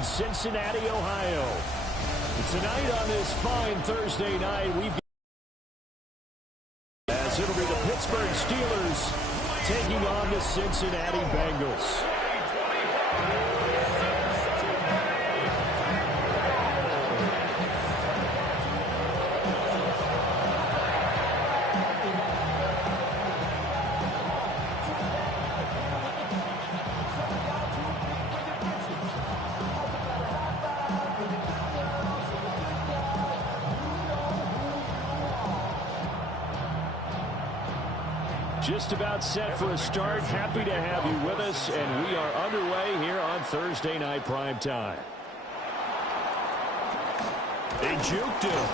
in Cincinnati, Ohio. Tonight on this fine Thursday night, we've as it'll be the Pittsburgh Steelers taking on the Cincinnati Bengals. Just about set for a start. Happy to have you with us, and we are underway here on Thursday Night Primetime. They juked him,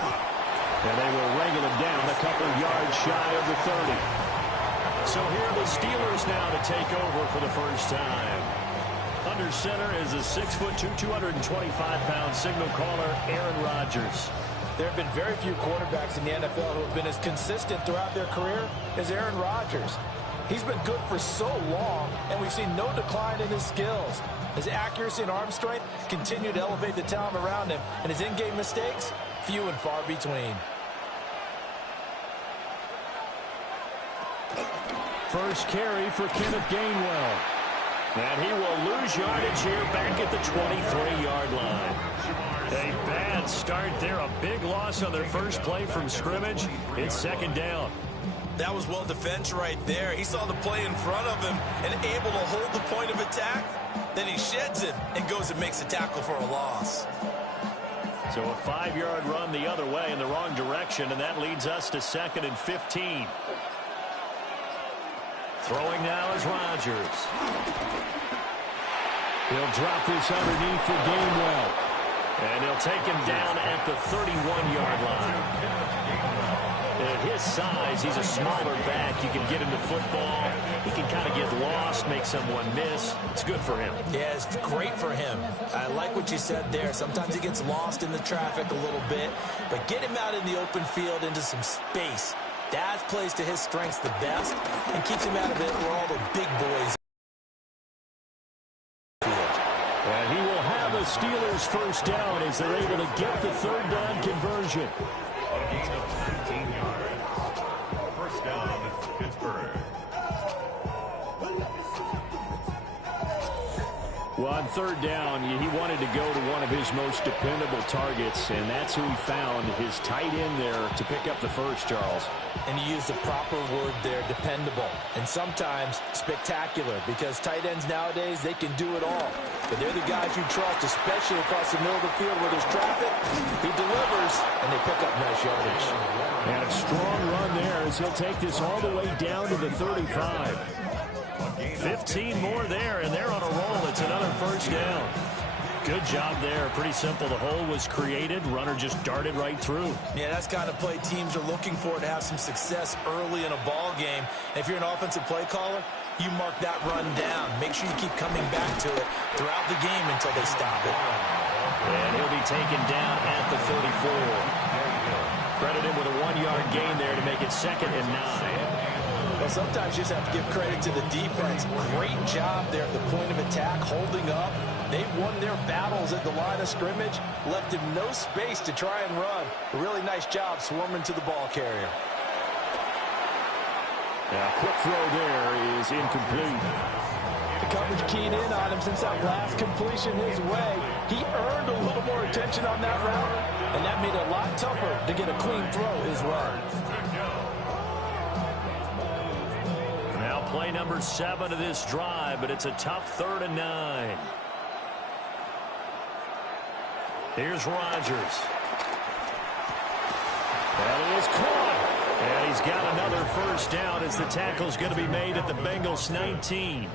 and they will wrangle him down a couple yards shy of the 30. So here are the Steelers now to take over for the first time. Under center is a 6'2", 225-pound signal caller, Aaron Rodgers. There have been very few quarterbacks in the NFL who have been as consistent throughout their career as Aaron Rodgers. He's been good for so long, and we've seen no decline in his skills. His accuracy and arm strength continue to elevate the talent around him, and his in-game mistakes, few and far between. First carry for Kenneth Gainwell. And he will lose yardage here back at the 23-yard line. A bad start there. A big loss on their first play from scrimmage. It's second down. That was well defense right there. He saw the play in front of him and able to hold the point of attack. Then he sheds it and goes and makes a tackle for a loss. So a 5-yard run the other way in the wrong direction, and that leads us to 2nd and 15. Throwing now is Rodgers. He'll drop this underneath for Gainwell. And he'll take him down at the 31-yard line. At his size, he's a smaller back. You can get him to football. He can kind of get lost, make someone miss. It's good for him. Yeah, it's great for him. I like what you said there. Sometimes he gets lost in the traffic a little bit. But get him out in the open field into some space. That plays to his strengths the best and keeps him out of it where all the big boys. And he will have a Steelers first down as they're able to get the third down conversion. A gain of 13 yards. First down, Pittsburgh. Well, on third down, he wanted to go to one of his most dependable targets, and that's who he found, his tight end there to pick up the first, Charles. And he used the proper word there, dependable, and sometimes spectacular, because tight ends nowadays, they can do it all. But they're the guys you trust, especially across the middle of the field where there's traffic. He delivers, and they pick up nice yardage. And a strong run there as he'll take this all the way down to the 35. 15 more there, and they're on a roll. It's another first down. Good job there. Pretty simple. The hole was created. Runner just darted right through. Yeah, that's kind of play teams are looking for to have some success early in a ball game. And if you're an offensive play caller, you mark that run down. Make sure you keep coming back to it throughout the game until they stop it. And he'll be taken down at the 34. Credit him with a 1-yard gain there to make it 2nd and 9. Well, sometimes you just have to give credit to the defense. Great job there at the point of attack, holding up. They won their battles at the line of scrimmage, left him no space to try and run. A really nice job swarming to the ball carrier. Now, quick throw there is incomplete. The coverage keyed in on him since that last completion his way. He earned a little more attention on that route, and that made it a lot tougher to get a clean throw his way. Now play number 7 of this drive, but it's a tough 3rd and 9. Here's Rodgers. That is caught. And he's got another first down as the tackle's going to be made at the Bengals 19.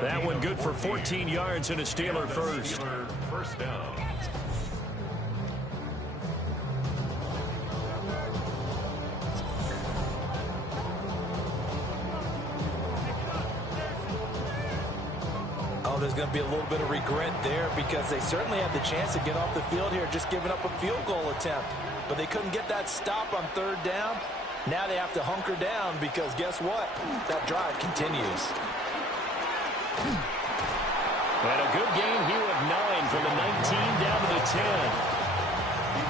That one good for 14 yards and a Steeler first. First down. There's going to be a little bit of regret there because they certainly had the chance to get off the field here, just giving up a field goal attempt. But they couldn't get that stop on 3rd down. Now they have to hunker down because guess what? That drive continues. And a good gain here of 9 from the 10.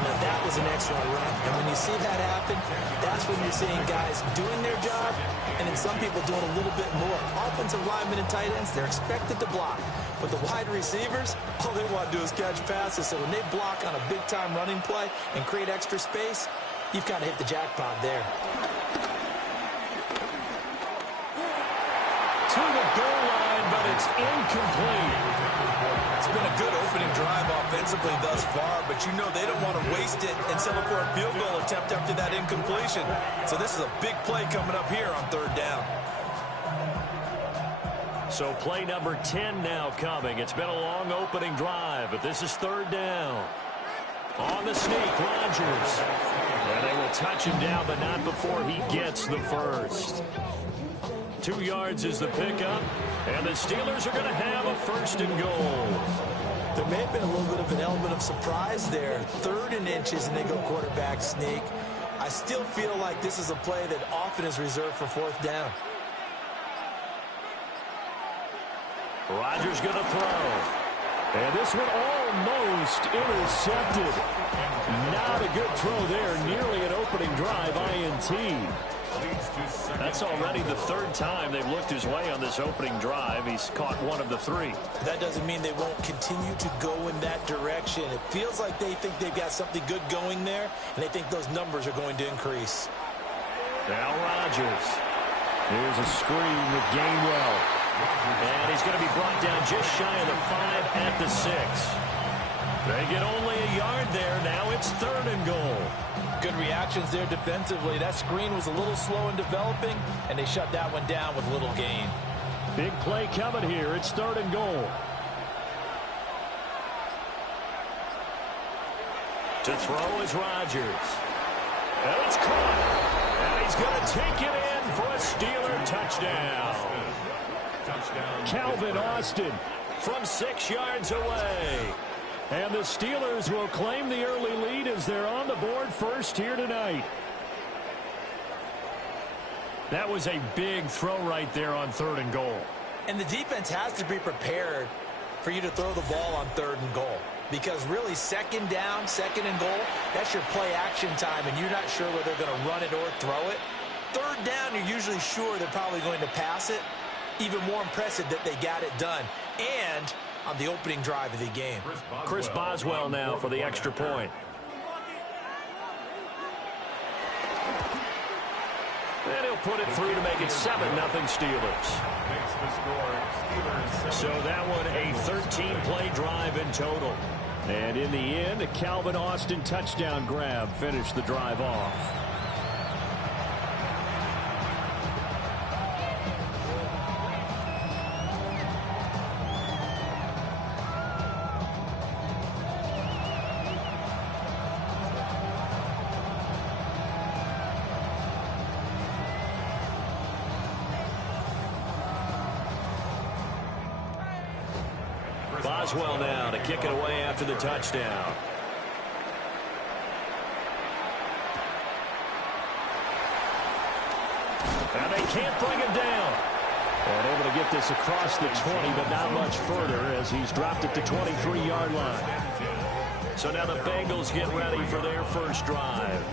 Now, that was an excellent run. And when you see that happen, that's when you're seeing guys doing their job and then some people doing a little bit more. Offensive linemen and tight ends, they're expected to block. But the wide receivers, all they want to do is catch passes. So when they block on a big-time running play and create extra space, you've got to hit the jackpot there. To the goal line, but it's incomplete. It's been a good opening drive offensively thus far, but you know they don't want to waste it and settle for a field goal attempt after that incompletion. So this is a big play coming up here on 3rd down. So play number 10 now coming. It's been a long opening drive, but this is 3rd down. On the sneak, Rodgers. And they will touch him down, but not before he gets the first. 2 yards is the pickup, and the Steelers are going to have a 1st and goal. There may have been a little bit of an element of surprise there. 3rd and inches, and they go quarterback sneak. I still feel like this is a play that often is reserved for 4th down. Rodgers going to throw. And this one almost intercepted. Not a good throw there. Nearly an opening drive INT. That's already the 3rd time they've looked his way on this opening drive. He's caught 1 of the 3. That doesn't mean they won't continue to go in that direction. It feels like they think they've got something good going there, and they think those numbers are going to increase. Now Rodgers. Here's a screen with Gameday. And he's going to be brought down just shy of the 5 at the 6. They get only a yard there. Now it's 3rd and goal. Good reactions there defensively. That screen was a little slow in developing, and they shut that one down with little gain. Big play coming here. It's 3rd and goal. To throw is Rodgers. And it's caught. And he's going to take it in for a Steeler touchdown. Calvin Austin from 6 yards away. And the Steelers will claim the early lead as they're on the board first here tonight. That was a big throw right there on 3rd and goal. And the defense has to be prepared for you to throw the ball on 3rd and goal. Because really 2nd down, 2nd and goal, that's your play action time, and you're not sure whether they're going to run it or throw it. 3rd down, you're usually sure they're probably going to pass it. Even more impressive that they got it done. And on the opening drive of the game. Chris Boswell now for the extra point. And he'll put it through to make it 7-0 Steelers. So that one a 13-play drive in total. And in the end, a Calvin Austin touchdown grab finished the drive off. Boswell now to kick it away after the touchdown. And they can't bring him down. And able to get this across the 20, but not much further as he's dropped it to 23-yard line. So now the Bengals get ready for their first drive.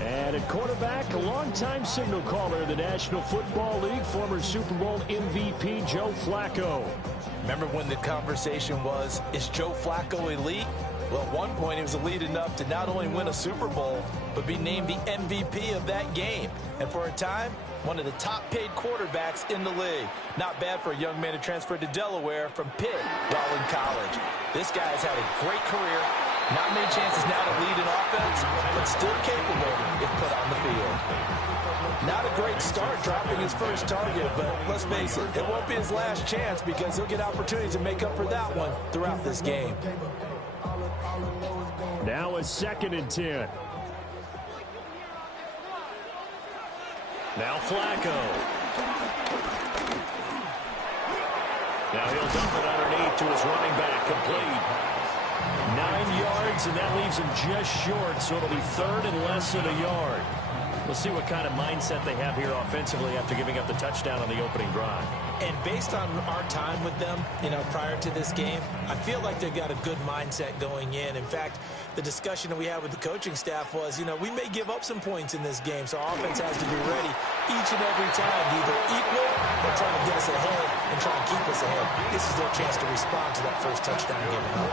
And at quarterback, a longtime signal caller in the National Football League, former Super Bowl MVP Joe Flacco. Remember when the conversation was, is Joe Flacco elite? Well, at one point he was elite enough to not only win a Super Bowl, but be named the MVP of that game. And for a time, one of the top-paid quarterbacks in the league. Not bad for a young man who transferred to Delaware from Pitt while in college. This guy has had a great career. Not many chances now to lead an offense, but still capable if put on the field. Not a great start dropping his first target, but let's face it, it won't be his last chance because he'll get opportunities to make up for that one throughout this game. Now a 2nd and 10. Now Flacco. Now he'll dump it underneath to his running back, complete. 9 yards, and that leaves him just short, so it'll be 3rd and less than a yard. We'll see what kind of mindset they have here offensively after giving up the touchdown on the opening drive. And based on our time with them, prior to this game, I feel like they've got a good mindset going in. In fact, the discussion that we had with the coaching staff was, we may give up some points in this game, so our offense has to be ready each and every time to either equal or try to get us ahead and try and keep us ahead. This is their chance to respond to that first touchdown given up.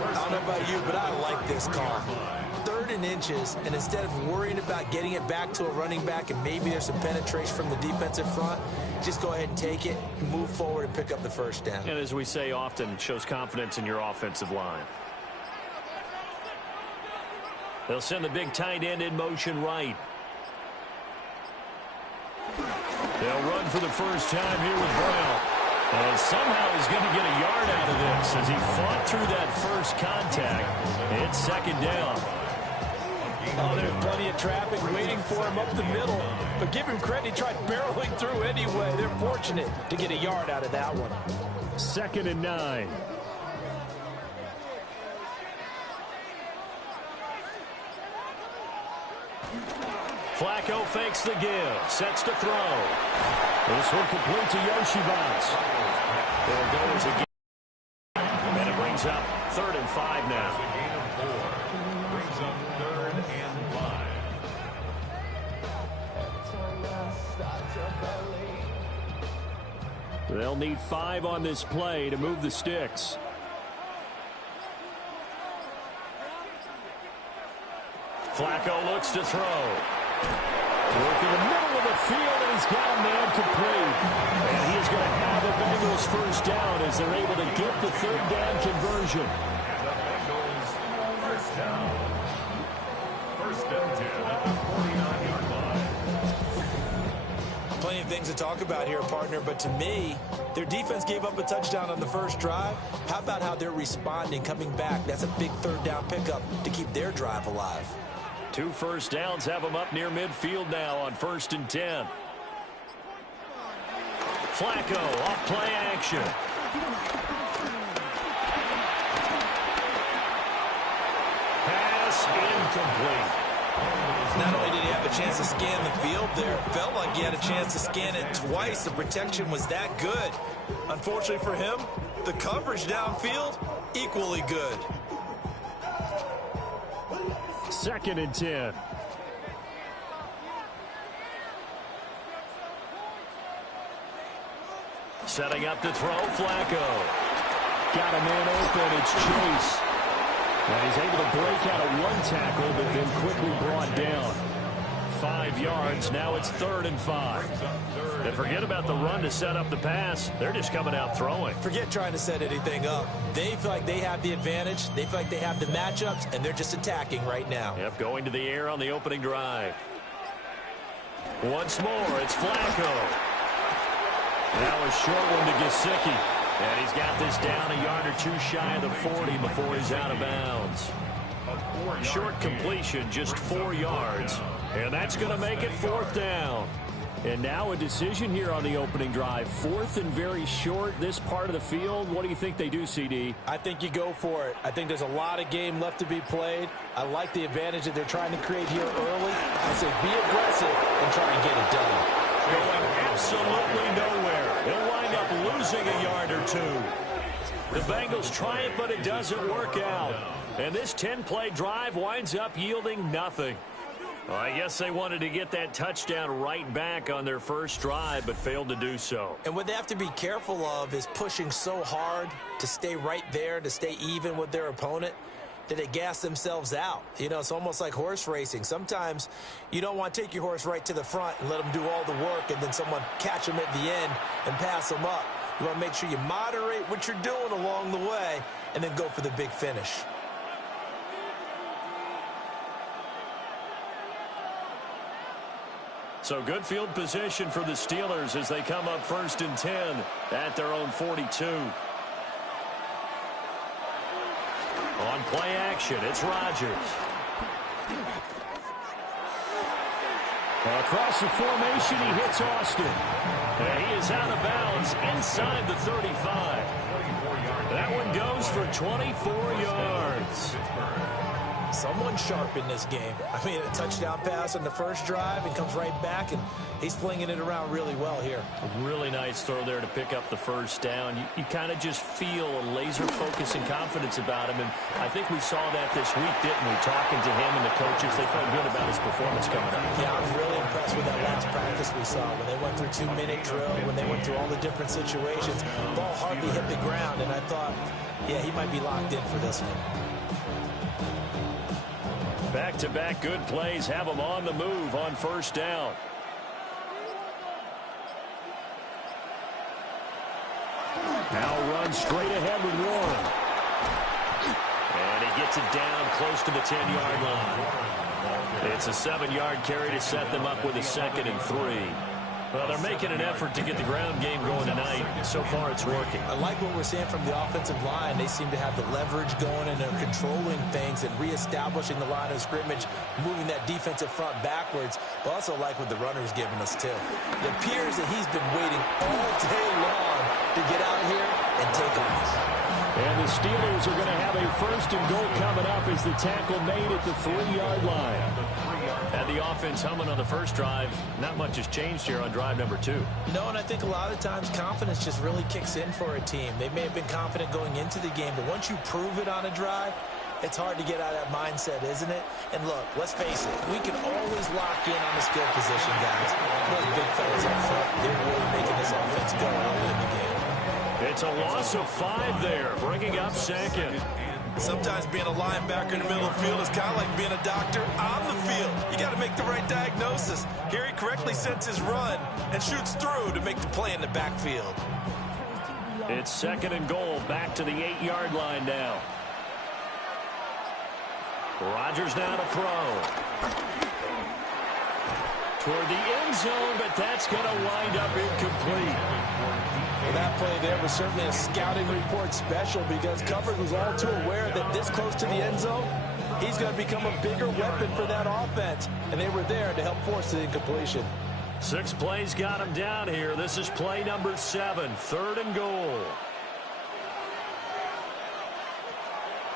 I don't know about you, but I like this call. 3rd and inches, and instead of worrying about getting it back to a running back and maybe there's some penetration from the defensive front, just go ahead and take it, move forward, and pick up the first down. And as we say often, shows confidence in your offensive line. They'll send the big tight end in motion right. They'll run for the first time here with Brown. And somehow he's going to get a yard out of this as he fought through that first contact. It's 2nd down. Oh, there's plenty of traffic waiting for him up the middle. But give him credit, he tried barreling through anyway. They're fortunate to get a yard out of that one. 2nd and 9. Flacco fakes the give, sets to throw. This one complete to Yoshivas. There goes again. And it brings up 3rd and 5 now. Brings up 3rd and 5. They'll need 5 on this play to move the sticks. Flacco looks to throw. Working the middle of the field, and he's got a man complete. And he is going to have the Bengals first down as they're able to get the 3rd down conversion. And the Bengals first down. 1st and 10 at the 49-yard line. Plenty of things to talk about here, partner, but to me, their defense gave up a touchdown on the first drive. How about how they're responding, coming back? That's a big 3rd down pickup to keep their drive alive. 2 first downs have them up near midfield now on 1st and 10. Flacco off play action. Pass incomplete. Not only did he have a chance to scan the field there, it felt like he had a chance to scan it twice. The protection was that good. Unfortunately for him, the coverage downfield, equally good. 2nd and 10. Setting up to throw, Flacco. Got a man open, it's Chase. And he's able to break out of 1 tackle, but then quickly brought down. 5 yards, now it's 3rd and 5. And forget about the run to set up the pass. They're just coming out throwing. Forget trying to set anything up. They feel like they have the advantage. They feel like they have the matchups, and they're just attacking right now. Yep, going to the air on the opening drive. Once more, it's Flacco. That was short one to Gesicki. And he's got this down a yard or 2 shy of the 40 before he's out of bounds. Short completion, just 4 yards. And that's going to make it 4th down. And now a decision here on the opening drive. 4th and very short, this part of the field. What do you think they do, CD? I think you go for it. I think there's a lot of game left to be played. I like the advantage that they're trying to create here early. I say be aggressive and try and get it done. Going absolutely nowhere. He'll wind up losing a yard or 2. The Bengals try it, but it doesn't work out. And this 10-play drive winds up yielding nothing. Well, I guess they wanted to get that touchdown right back on their first drive, but failed to do so. And what they have to be careful of is pushing so hard to stay right there, to stay even with their opponent, that they gas themselves out. It's almost like horse racing. Sometimes you don't want to take your horse right to the front and let them do all the work, and then someone catch them at the end and pass them up. You want to make sure you moderate what you're doing along the way and then go for the big finish. So good field position for the Steelers as they come up 1st and 10 at their own 42. On play action, it's Rodgers. Across the formation, he hits Austin. And he is out of bounds inside the 35. That one goes for 24 yards. Someone sharp in this game. I mean, a touchdown pass on the first drive and comes right back, and he's flinging it around really well here. A really nice throw there to pick up the first down. You kind of just feel a laser focus and confidence about him, and I think we saw that this week, didn't we? Talking to him and the coaches, they felt good about his performance coming up. Yeah, I was really impressed with that last practice we saw when they went through 2-minute drill, when they went through all the different situations. Ball hardly hit the ground, and I thought, yeah, he might be locked in for this one. Back-to-back good plays have them on the move on first down. Now run straight ahead with Warren. And he gets it down close to the 10-yard line. It's a 7-yard carry to set them up with a 2nd and 3. Well, they're making an effort to get the ground game going tonight. So far, it's working. I like what we're seeing from the offensive line. They seem to have the leverage going, and they're controlling things and reestablishing the line of scrimmage, moving that defensive front backwards. But also like what the runner's giving us, too. It appears that he's been waiting all day long to get out here and take off. And the Steelers are going to have a 1st and goal coming up as the tackle made at the 3-yard line. And the offense humming on the first drive. Not much has changed here on drive number 2. No, and I think a lot of times confidence just really kicks in for a team. They may have been confident going into the game, but once you prove it on a drive, it's hard to get out of that mindset, isn't it? And look, let's face it, we can always lock in on the skill position, guys. Those big fellas up front, they're really making this offense go early in the game. It's a loss of 5 there, bringing up 2nd. Sometimes being a linebacker in the middle of the field is kind of like being a doctor on the field. You got to make the right diagnosis. Here he correctly sets his run and shoots through to make the play in the backfield. It's 2nd and goal, back to the 8-yard line now. Rodgers now to throw. Toward the end zone, but that's going to wind up incomplete. Well, that play there was certainly a scouting report special because coverage was all too aware that this close to the end zone, he's going to become a bigger weapon for that offense. And they were there to help force the incompletion. 6 plays got him down here. This is play number 7, 3rd and goal.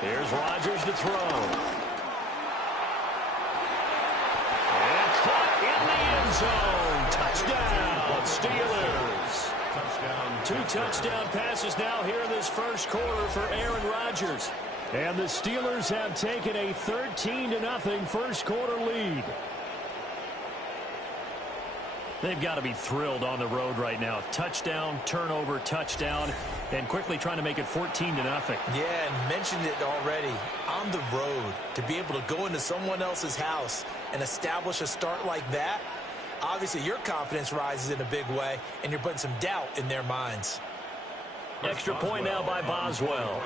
Here's Rodgers to throw. And caught in the end zone. Touchdown, Steelers. 2 touchdown passes now here in this first quarter for Aaron Rodgers. And the Steelers have taken a 13-0 first quarter lead. They've got to be thrilled on the road right now. Touchdown, turnover, touchdown, and quickly trying to make it 14-0. Yeah, and mentioned it already. On the road, to be able to go into someone else's house and establish a start like that, obviously your confidence rises in a big way, and you're putting some doubt in their minds. Extra point now by Boswell.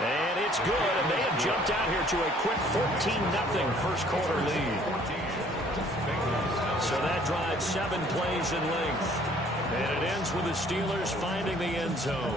And it's good, and they have jumped out here to a quick 14-0 first quarter lead. So that drives 7 plays in length. And it ends with the Steelers finding the end zone.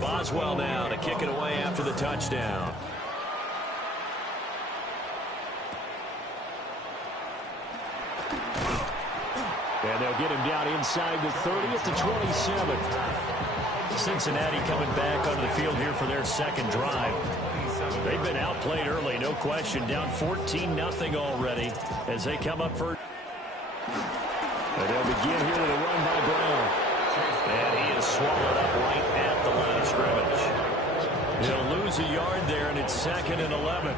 Boswell now to kick it away after the touchdown. And they'll get him down inside the 30 at the 27. Cincinnati coming back onto the field here for their second drive. They've been outplayed early, no question. Down 14-0 already as they come up first. And they'll begin here with a run by Brown. And he is swallowed up right at the line of scrimmage. He'll lose a yard there, and it's 2nd and 11.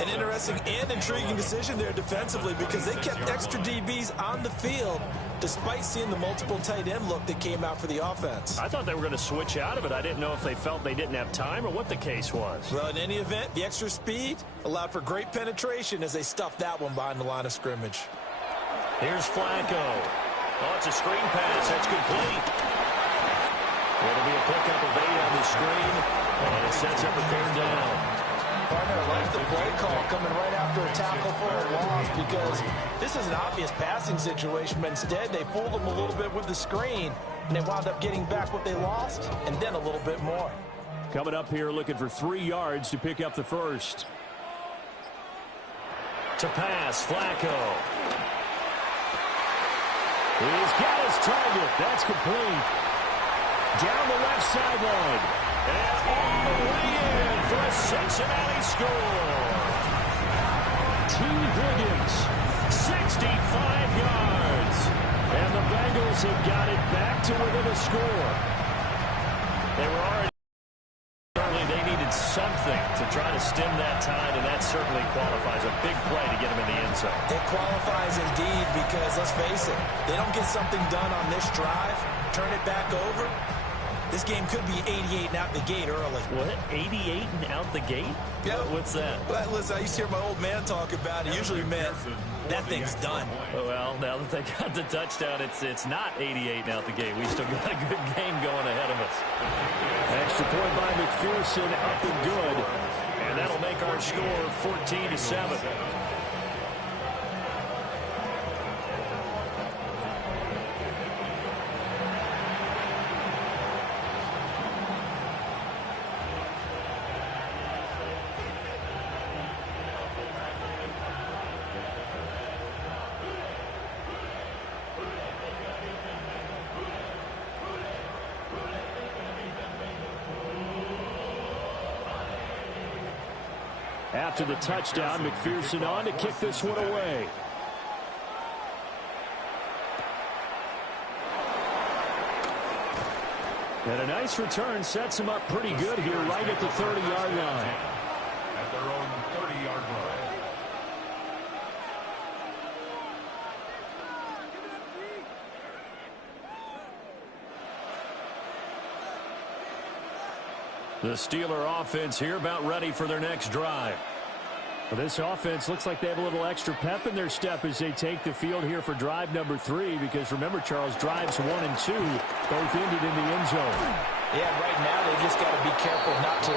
An interesting and intriguing decision there defensively because they kept extra DBs on the field despite seeing the multiple tight end look that came out for the offense. I thought they were going to switch out of it. I didn't know if they felt they didn't have time or what the case was. Well, in any event, the extra speed allowed for great penetration as they stuffed that one behind the line of scrimmage. Here's Flacco. Oh, it's a screen pass. That's complete. It'll be a pickup of 8 on the screen, and it sets up a 3rd down. Partner, I like the play call coming right after a tackle for a loss because this is an obvious passing situation, but instead they fooled them a little bit with the screen. and they wound up getting back what they lost, and then a little bit more. Coming up here looking for 3 yards to pick up the first. To pass, Flacco. He's got his target. That's complete. Down the left sideline. And all the way in for a Cincinnati score. T. Higgins, 65 yards. And the Bengals have got it back to within a score. They were already early. They needed something to try to stem that tide, and that certainly qualifies. A big play to get them in the end zone. It qualifies indeed because, let's face it, they don't get something done on this drive, turn it back over, this game could be 88 and out the gate early. What? 88 and out the gate? Yeah. What's that? But listen, I used to hear my old man talk about it. It usually meant that thing's done. Well, now that they got the touchdown, it's not 88 and out the gate. We still got a good game going ahead of us. Extra point by McPherson, up and good. And that'll make our score 14-7. After the touchdown, McPherson on to kick this one away. And a nice return sets him up pretty good here right at the 30-yard line. At their own 30-yard line. The Steeler offense here about ready for their next drive. Well, this offense looks like they have a little extra pep in their step as they take the field here for drive number 3, because remember, Charles, drives 1 and 2 both ended in the end zone. Yeah, right now they just got to be careful not to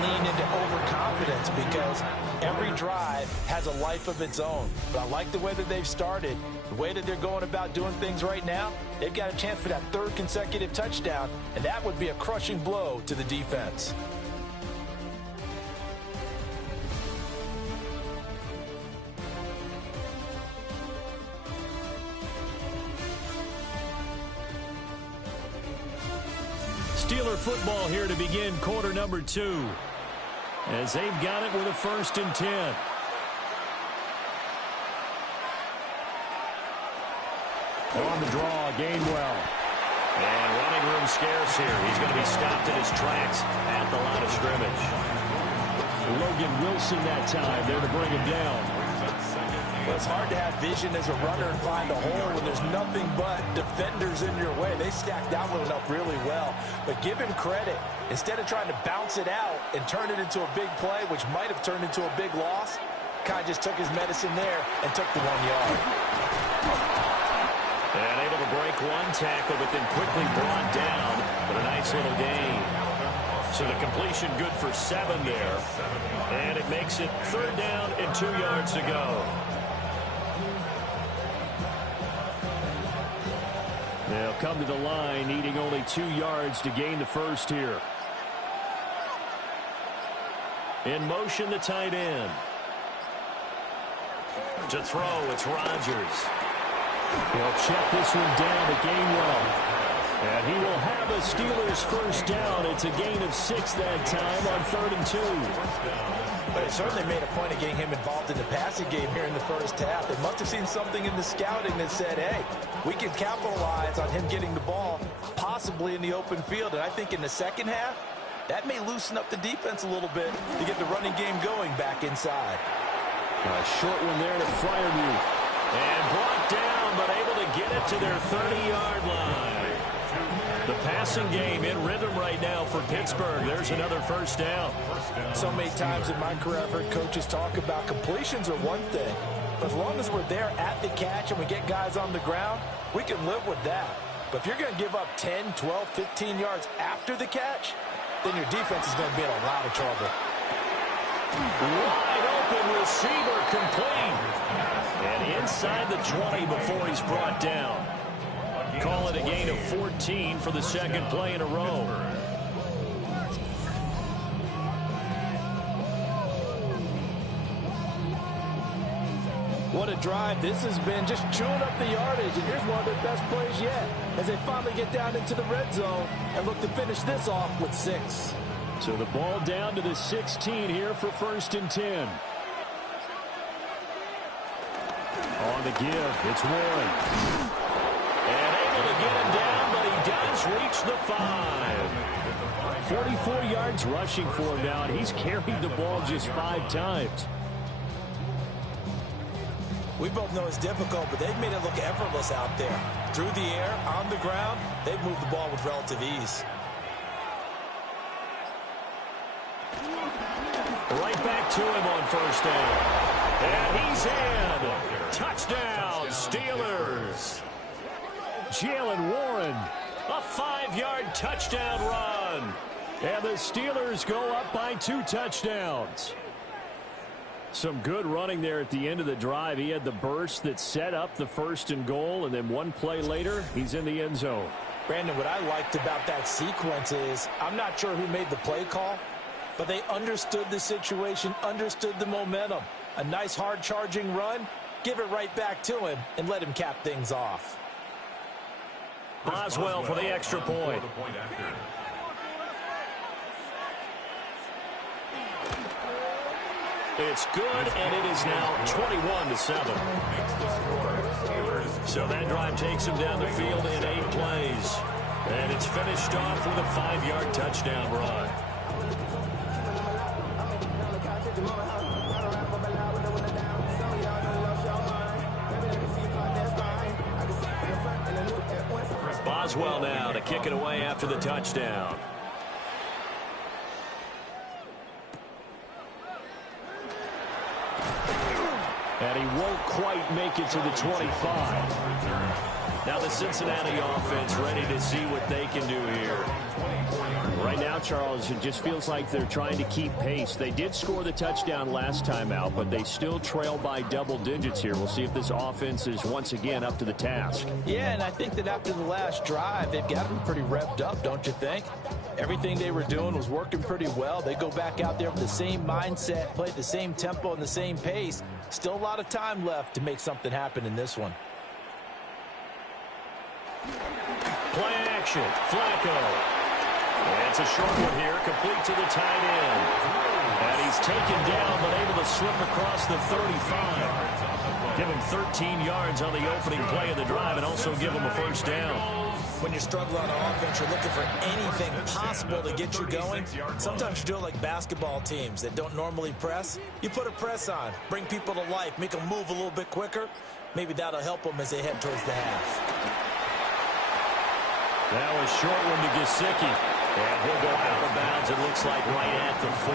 lean into overconfidence, because every drive has a life of its own. But I like the way that they've started, the way that they're going about doing things right now. They've got a chance for that 3rd consecutive touchdown, and that would be a crushing blow to the defense. Steeler football here to begin quarter number 2, as they've got it with a 1st and 10. On the draw, Gainwell. And running room scarce here. He's going to be stopped in his tracks at the line of scrimmage. Logan Wilson that time there to bring him down. Well, it's hard to have vision as a runner and find a hole when there's nothing but defenders in your way. They stacked that one up really well. But give him credit. Instead of trying to bounce it out and turn it into a big play, which might have turned into a big loss, Kai just took his medicine there and took the 1 yard. And able to break one tackle, but then quickly brought down. But a nice little gain. So the completion good for 7 there. And it makes it 3rd down and 2 yards to go. They'll come to the line, needing only 2 yards to gain the first here. In motion, the tight end. To throw, it's Rodgers. He'll check this one down to Gainwell. And he will have a Steelers 1st down. It's a gain of 6 that time on 3rd and 2. But it certainly made a point of getting him involved in the passing game here in the first half. They must have seen something in the scouting that said, hey, we can capitalize on him getting the ball, possibly in the open field. And I think in the second half, that may loosen up the defense a little bit to get the running game going back inside. A short one there to Freiermuth. And brought down, but able to get it to their 30-yard line. The passing game in rhythm right now for Pittsburgh. There's another 1st down. So many times in my career I've heard coaches talk about completions are one thing, but as long as we're there at the catch and we get guys on the ground, we can live with that. But if you're going to give up 10, 12, 15 yards after the catch, then your defense is going to be in a lot of trouble. Wide open receiver, complete. And inside the 20 before he's brought down. Call it a gain of 14 for the second play in a row. What a drive this has been, just chewing up the yardage. And here's one of their best plays yet as they finally get down into the red zone and look to finish this off with 6. So the ball down to the 16 here for 1st and 10. On the give, it's Warren. And able to get him down, but he does reach the 5. 44 yards rushing for him now, and he's carried the ball just 5 times. We both know it's difficult, but they've made it look effortless out there. Through the air, on the ground, they've moved the ball with relative ease. Right back to him on 1st down. And he's in. Touchdown, Steelers. Jalen Warren, a 5-yard touchdown run. And the Steelers go up by 2 touchdowns. Some good running there at the end of the drive. He had the burst that set up the 1st and goal, and then one play later, he's in the end zone. Brandon, what I liked about that sequence is I'm not sure who made the play call, but they understood the situation, understood the momentum. A nice hard-charging run, give it right back to him, and let him cap things off. Boswell for the extra point. It's good, and it is now 21-7. So that drive takes him down the field in 8 plays. And it's finished off with a 5-yard touchdown run. Boswell now to kick it away after the touchdown. And he won't quite make it to the 25. Now the Cincinnati offense ready to see what they can do here. Right now, Charles, it just feels like they're trying to keep pace. They did score the touchdown last time out, but they still trail by double digits here. We'll see if this offense is once again up to the task. Yeah, and I think that after the last drive, they've got them pretty revved up, don't you think? Everything they were doing was working pretty well. They go back out there with the same mindset, play at the same tempo and the same pace. Still a lot of time left to make something happen in this one. Play action, Flacco. And it's a short one here, complete to the tight end. And he's taken down, but able to slip across the 35. Give him 13 yards on the opening play of the drive and also give him a 1st down. When you're struggling on offense, you're looking for anything possible to get you going. Sometimes you do it like basketball teams that don't normally press. You put a press on, bring people to life, make them move a little bit quicker. Maybe that'll help them as they head towards the half. That was short one to Gesicki. And he'll go out of bounds, it looks like right at the 40.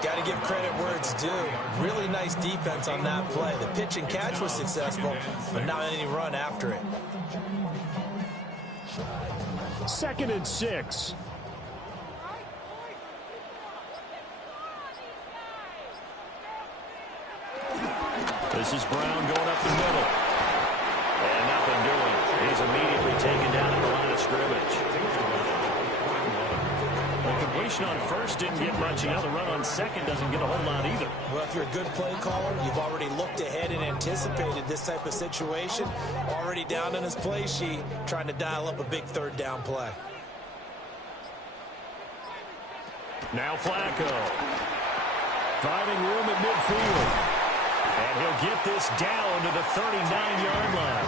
Got to give credit where it's due. Really nice defense on that play. The pitch and catch was successful, but not any run after it. 2nd and 6. This is Brown going up the middle. And nothing doing. He's immediately taken down at the line of scrimmage. The completion on 1st didn't get much. Now the run on 2nd doesn't get a whole lot either. Well, if you're a good play caller, you've already looked ahead and anticipated this type of situation. Already down on his play sheet, trying to dial up a big 3rd down play. Now Flacco. Finding room at midfield. And he'll get this down to the 39-yard line.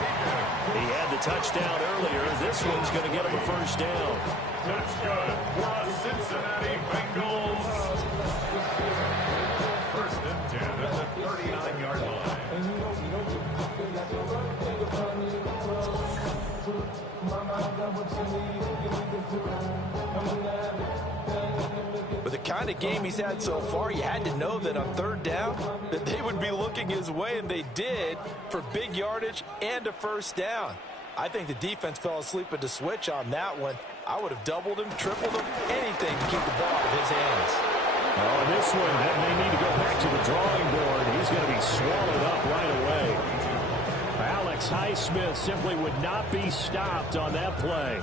He had the touchdown earlier. This one's going to get him a 1st down. That's good for the Cincinnati Bengals. 1st and 10 at the 39-yard line. With the kind of game he's had so far, you had to know that on 3rd down that they would be looking his way, and they did, for big yardage and a 1st down. I think the defense fell asleep at the switch on that one. I would have doubled him, tripled him, anything to keep the ball out of his hands. Oh, this one, that may need to go back to the drawing board. He's going to be swallowed up right away. Alex Alex Highsmith simply would not be stopped on that play.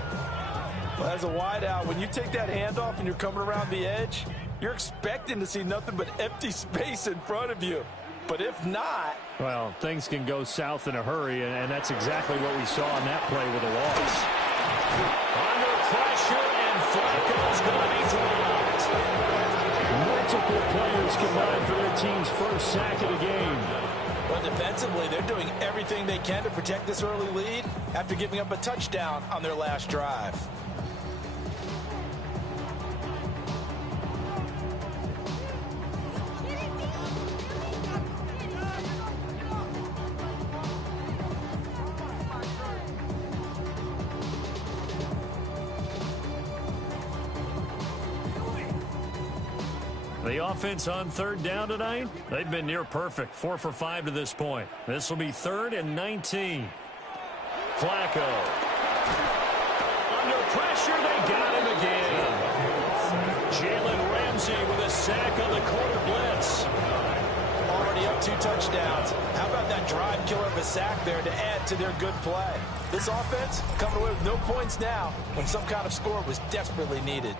Well, as a wideout, when you take that handoff and you're coming around the edge, you're expecting to see nothing but empty space in front of you. But if not... Well, things can go south in a hurry, and that's exactly what we saw on that play with a loss. Under pressure, and Flacco's going to be dropped. Multiple players combined for their team's first sack of the game. But defensively, they're doing everything they can to protect this early lead after giving up a touchdown on their last drive. The offense on third down tonight, they've been near perfect, 4 for 5 to this point. This will be 3rd and 19. Flacco. Under pressure, they got him again. Jalen Ramsey with a sack on the quarter blitz. Already up 2 touchdowns. How about that drive killer of a sack there to add to their good play? This offense coming away with no points now when some kind of score was desperately needed.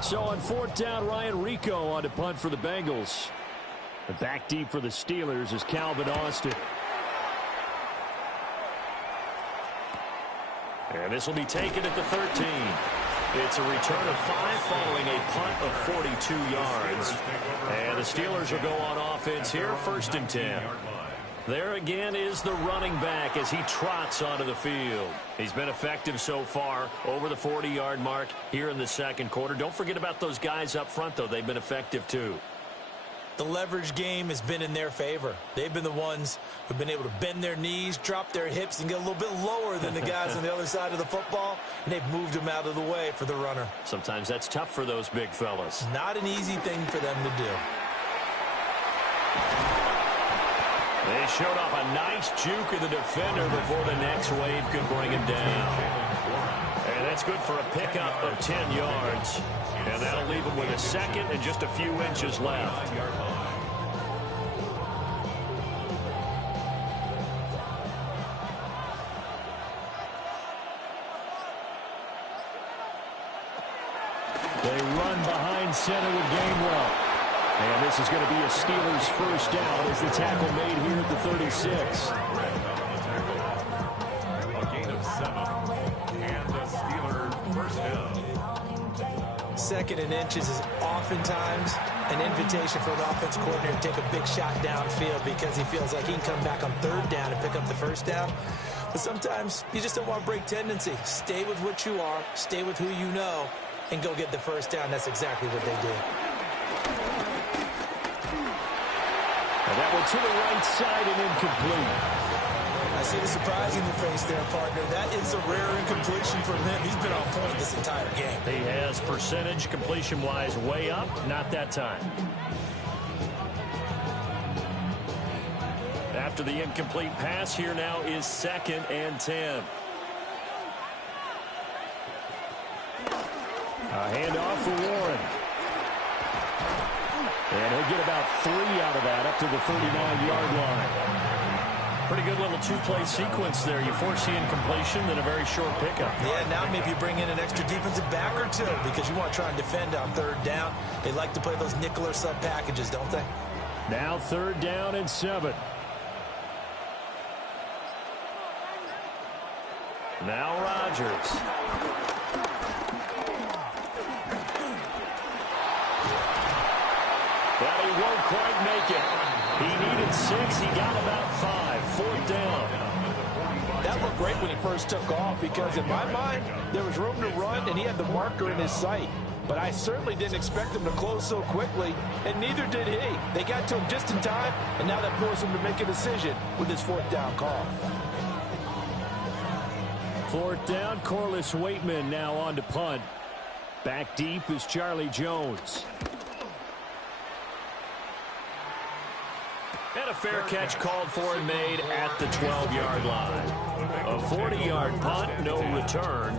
So on 4th down, Ryan Rico on to punt for the Bengals. The back deep for the Steelers is Calvin Austin. And this will be taken at the 13. It's a return of 5 following a punt of 42 yards. And the Steelers will go on offense here, 1st and 10. There again is the running back as he trots onto the field. He's been effective so far, over the 40-yard mark here in the second quarter. Don't forget about those guys up front, though. They've been effective, too. The leverage game has been in their favor. They've been the ones who've been able to bend their knees, drop their hips, and get a little bit lower than the guys on the other side of the football, and they've moved them out of the way for the runner. Sometimes that's tough for those big fellas. Not an easy thing for them to do. They showed off a nice juke of the defender before the next wave could bring him down. And that's good for a pickup of 10 yards. And that'll leave him with a 2nd and just a few inches left. They run behind center with Gameday. And this is going to be a Steelers first down as the tackle made here at the 36. A gain of 7. And a Steeler first down. 2nd and inches is oftentimes an invitation for an offense coordinator to take a big shot downfield because he feels like he can come back on 3rd down and pick up the first down. But sometimes you just don't want to break tendency. Stay with what you are, stay with who you know, and go get the first down. That's exactly what they did. And that one to the right side and incomplete. I see the surprise in your face there, partner. That is a rare incompletion from him. He's been on point this entire game. He has percentage completion-wise way up, not that time. After the incomplete pass, here now is 2nd and 10. A handoff for Warren. And he'll get about 3 out of that up to the 39-yard line. Pretty good little 2-play sequence there. You force the incompletion, then a very short pickup. Yeah, now maybe you bring in an extra defensive back or 2 because you want to try and defend on 3rd down. They like to play those nickel or sub packages, don't they? Now 3rd down and 7. Now Rodgers. But he won't quite make it. He needed 6. He got about 5. 4th down. That looked great when he first took off because in my mind, there was room to run and he had the marker in his sight. But I certainly didn't expect him to close so quickly, and neither did he. They got to him just in time, and now that forced him to make a decision with his 4th down call. 4th down, Corliss Waitman now on to punt. Back deep is Charlie Jones. And a fair catch called for and made at the 12-yard line. A 40-yard punt, no return.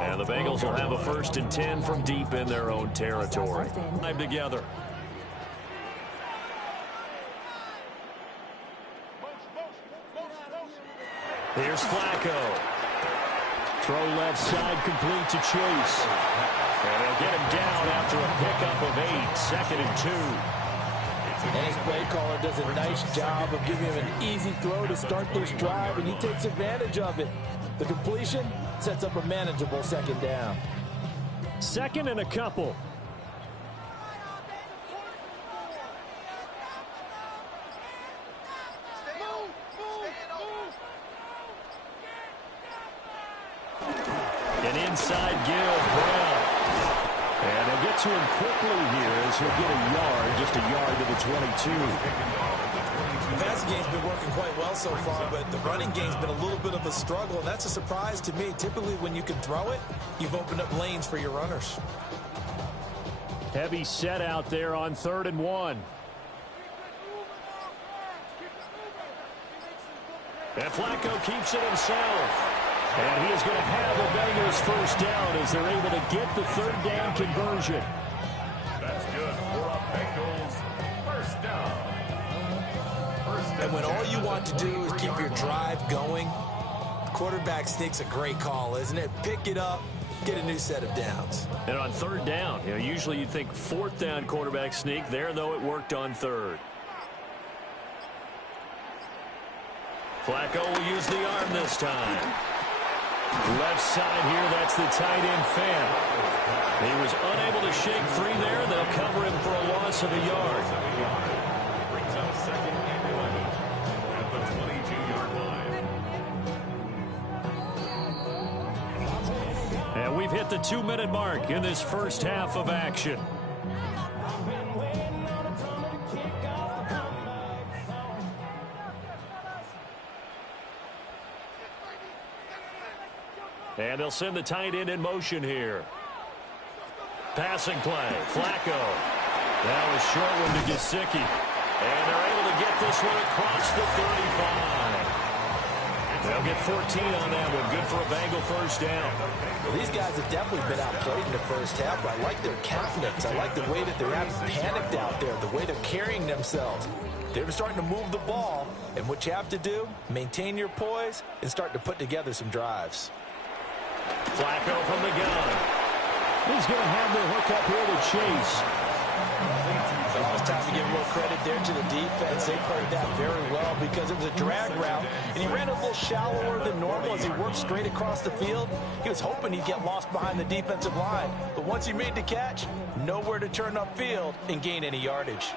And the Bengals will have a 1st and 10 from deep in their own territory. Time together. Here's Flacco. Throw left side complete to Chase. And they'll get him down after a pickup of 8, 2nd and 2. And his play caller does a nice job of giving him an easy throw to start this drive, and he takes advantage of it. The completion sets up a manageable 2nd down. 2nd and a couple. An inside give, Brown. And they'll get to him quickly here as he'll get a yard, just a yard to the 22. The passing game's been working quite well so far, but the running game's been a little bit of a struggle, and that's a surprise to me. Typically, when you can throw it, you've opened up lanes for your runners. Heavy set out there on 3rd and 1. And Flacco keeps it himself. And he is going to have the Bengals 1st down as they're able to get the 3rd down conversion. That's good for a Bengals 1st down. And when all you want to do is keep your drive going, quarterback sneak's a great call, isn't it? Pick it up, get a new set of downs. And on 3rd down, usually you'd think 4th down quarterback sneak. There, though, it worked on 3rd. Flacco will use the arm this time. Left side here, that's the tight end fan. He was unable to shake free there. They'll cover him for a loss of a yard. Brings up 2nd and 11 at the 22-yard line. And we've hit the 2-minute mark in this 1st half of action. And they'll send the tight end in motion here. Passing play, Flacco. That was short one to Gesicki. And they're able to get this one across the 35. They'll get 14 on that one. Good for a Bengal 1st down. Well, these guys have definitely been outplayed in the 1st half. I like their confidence. I like the way that they're having panicked out there, the way they're carrying themselves. They're starting to move the ball. And what you have to do, maintain your poise and start to put together some drives. Flacco from the gun. He's going to have the hook up here to Chase. Well, it's time to give a little credit there to the defense. They played that very well because it was a drag route, and he ran a little shallower than normal as he worked straight across the field. He was hoping he'd get lost behind the defensive line, but once he made the catch, nowhere to turn upfield and gain any yardage.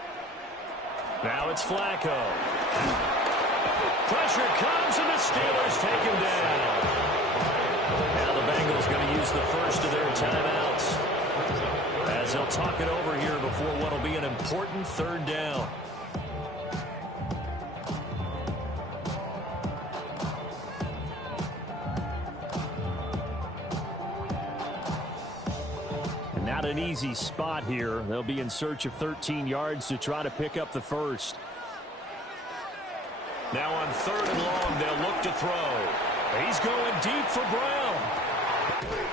Now it's Flacco. Pressure comes, and the Steelers take him down. Now the Bengals going to use the 1st of their timeouts as they'll talk it over here before what will be an important 3rd down. And not an easy spot here. They'll be in search of 13 yards to try to pick up the 1st. Now on 3rd and long, they'll look to throw. He's going deep for Brown.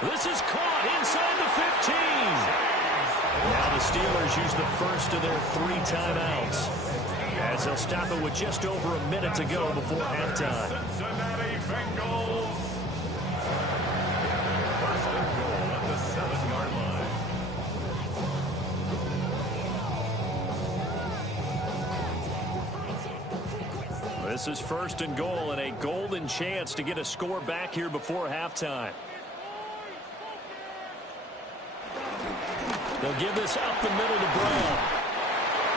This is caught inside the 15. Now the Steelers use the 1st of their 3 timeouts as they'll stop it with just over a minute to go before halftime. Cincinnati Bengals. 1st and goal at the 7-yard line. This is 1st and goal and a golden chance to get a score back here before halftime. They'll give this up the middle to Brown.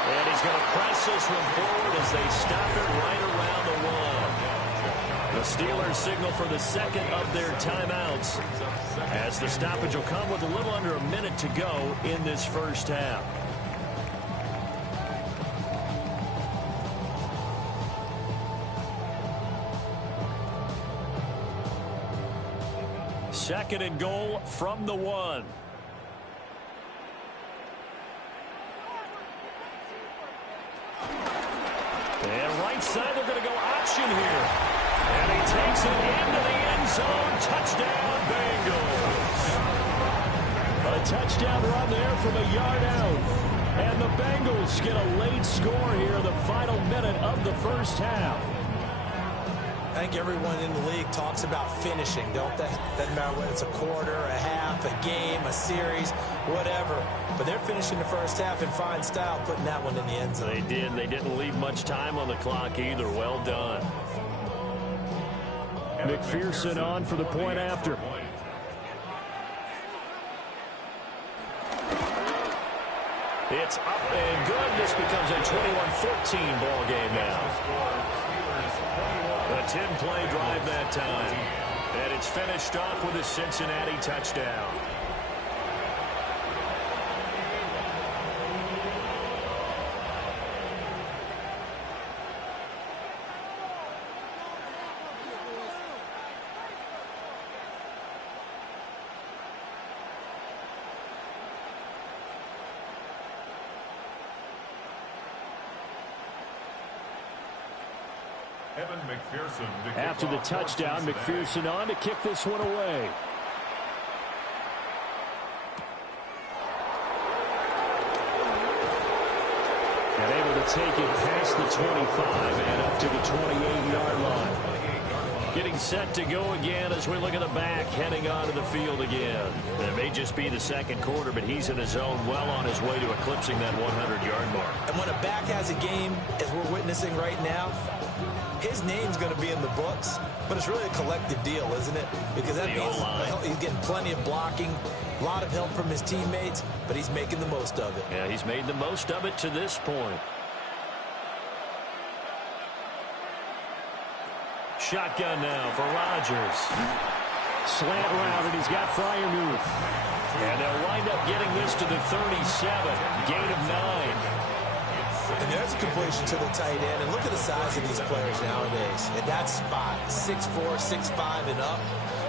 And he's going to press this one forward as they stop it right around the 1. The Steelers signal for the 2nd of their timeouts as the stoppage will come with a little under a minute to go in this 1st half. Second and goal from the 1. right side. They're going to go option here. And he takes it into the end zone. Touchdown, Bengals. A touchdown run there from a yard out. And the Bengals get a late score here in the final minute of the first half. I think everyone in the league talks about finishing, don't they? Doesn't matter whether it's a quarter, a half, a game, a series, whatever. But they're finishing the first half in fine style, putting that one in the end zone. They did. They didn't leave much time on the clock either. Well done. McPherson on for the point after. It's up and good. This becomes a 21-14 ball game now. A 10-play drive that time. And it's finished off with a Cincinnati touchdown. After the touchdown, McPherson on to kick this one away. And able to take it past the 25 and up to the 28-yard line. Getting set to go again as we look at the back heading onto the field again. It may just be the second quarter, but he's in his zone well on his way to eclipsing that 100-yard mark. And when a back has a game, as we're witnessing right now, his name's going to be in the books, but it's really a collective deal, isn't it? Because that means he's getting plenty of blocking, a lot of help from his teammates, but he's making the most of it. Yeah, he's made the most of it to this point. Shotgun now for Rodgers. Slant route, and he's got Freiermuth. And they'll wind up getting this to the 37. Gain of 9. And there's a completion to the tight end. And look at the size of these players nowadays. At that spot, 6'4", 6'5", and up.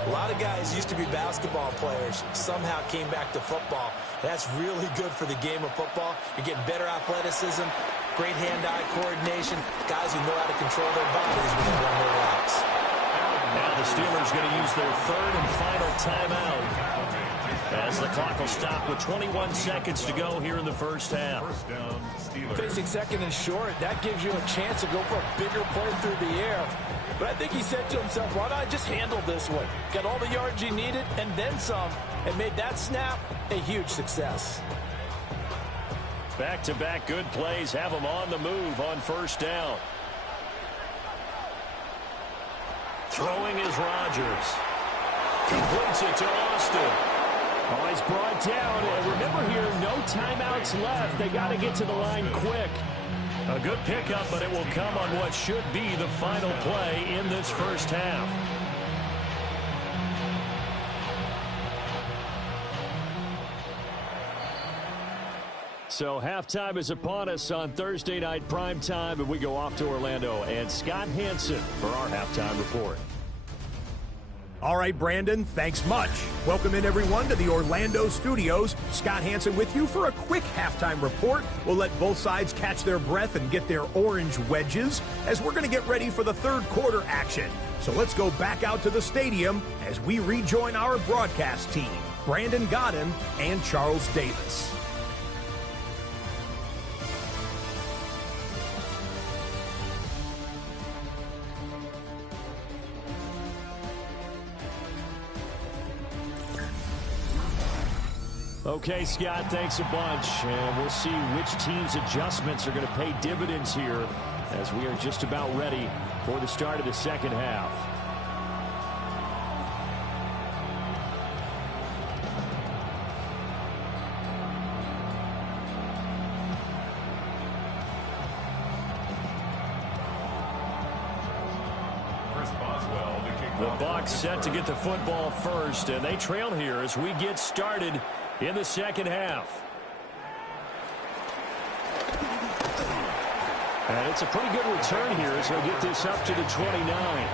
A lot of guys used to be basketball players, somehow came back to football. That's really good for the game of football. You're getting better athleticism, great hand-eye coordination, guys who know how to control their bodies when they run their routes. Now the Steelers going to use their third and final timeout as the clock will stop with 21 seconds to go here in the first half. Facing second and short, that gives you a chance to go for a bigger play through the air. But I think he said to himself, why don't I just handle this one? Got all the yards he needed and then some, and made that snap a huge success. Back-to-back good plays have him on the move on first down. Throwing is Rodgers. Completes it to Austin. Oh, he's brought down. And remember here, no timeouts left. They got to get to the line quick. A good pickup, but it will come on what should be the final play in this first half. So halftime is upon us on Thursday night primetime, and we go off to Orlando and Scott Hansen for our halftime report. All right, Brandon, thanks much. Welcome in, everyone, to the Orlando studios. Scott Hansen with you for a quick halftime report. We'll let both sides catch their breath and get their orange wedges as we're going to get ready for the third quarter action. So let's go back out to the stadium as we rejoin our broadcast team, Brandon Godden and Charles Davis. Okay, Scott, thanks a bunch. And we'll see which team's adjustments are going to pay dividends here as we are just about ready for the start of the second half. The Bucs set to get the football first, and they trail here as we get started in the second half. And it's a pretty good return here as they'll get this up to the 29.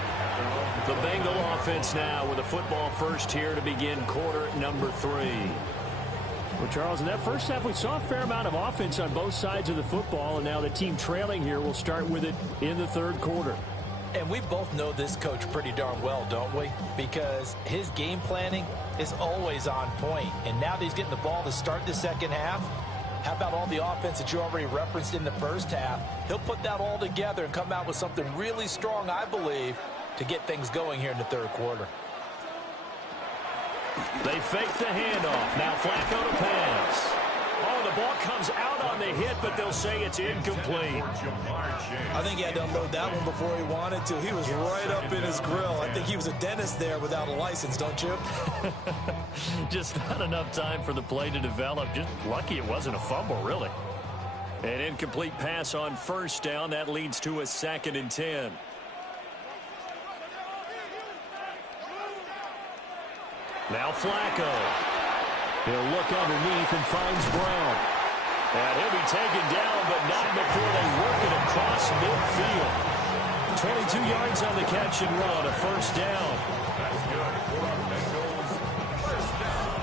The Bengal offense now with a football first here to begin quarter number 3. Well, Charles, in that first half, we saw a fair amount of offense on both sides of the football, and now the team trailing here will start with it in the third quarter. And we both know this coach pretty darn well, don't we? Because his game planning is always on point. And now that he's getting the ball to start the second half, how about all the offense that you already referenced in the first half? He'll put that all together and come out with something really strong, I believe, to get things going here in the third quarter. They fake the handoff. Now Flacco to pass. Oh, the ball comes out on the hit, but they'll say it's incomplete. I think he had to unload that one before he wanted to. He was right up in his grill. I think he was a dentist there without a license, don't you? Just not enough time for the play to develop. Just lucky it wasn't a fumble, really. An incomplete pass on first down. That leads to a 2nd and 10. Now Flacco. He'll look underneath and finds Brown. And he'll be taken down, but not before they work it across midfield. 22 yards on the catch and run, a first down. That's good for our Bengals. First down.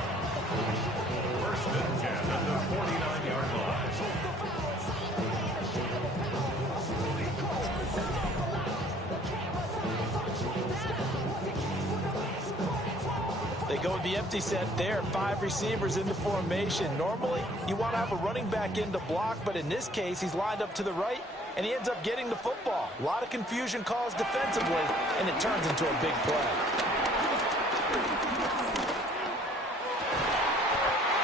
First and 10 at the 49-yard line. They go with the empty set there. 5 receivers in the formation. Normally, you want to have a running back in to block, but in this case, he's lined up to the right, and he ends up getting the football. A lot of confusion caused defensively, and it turns into a big play.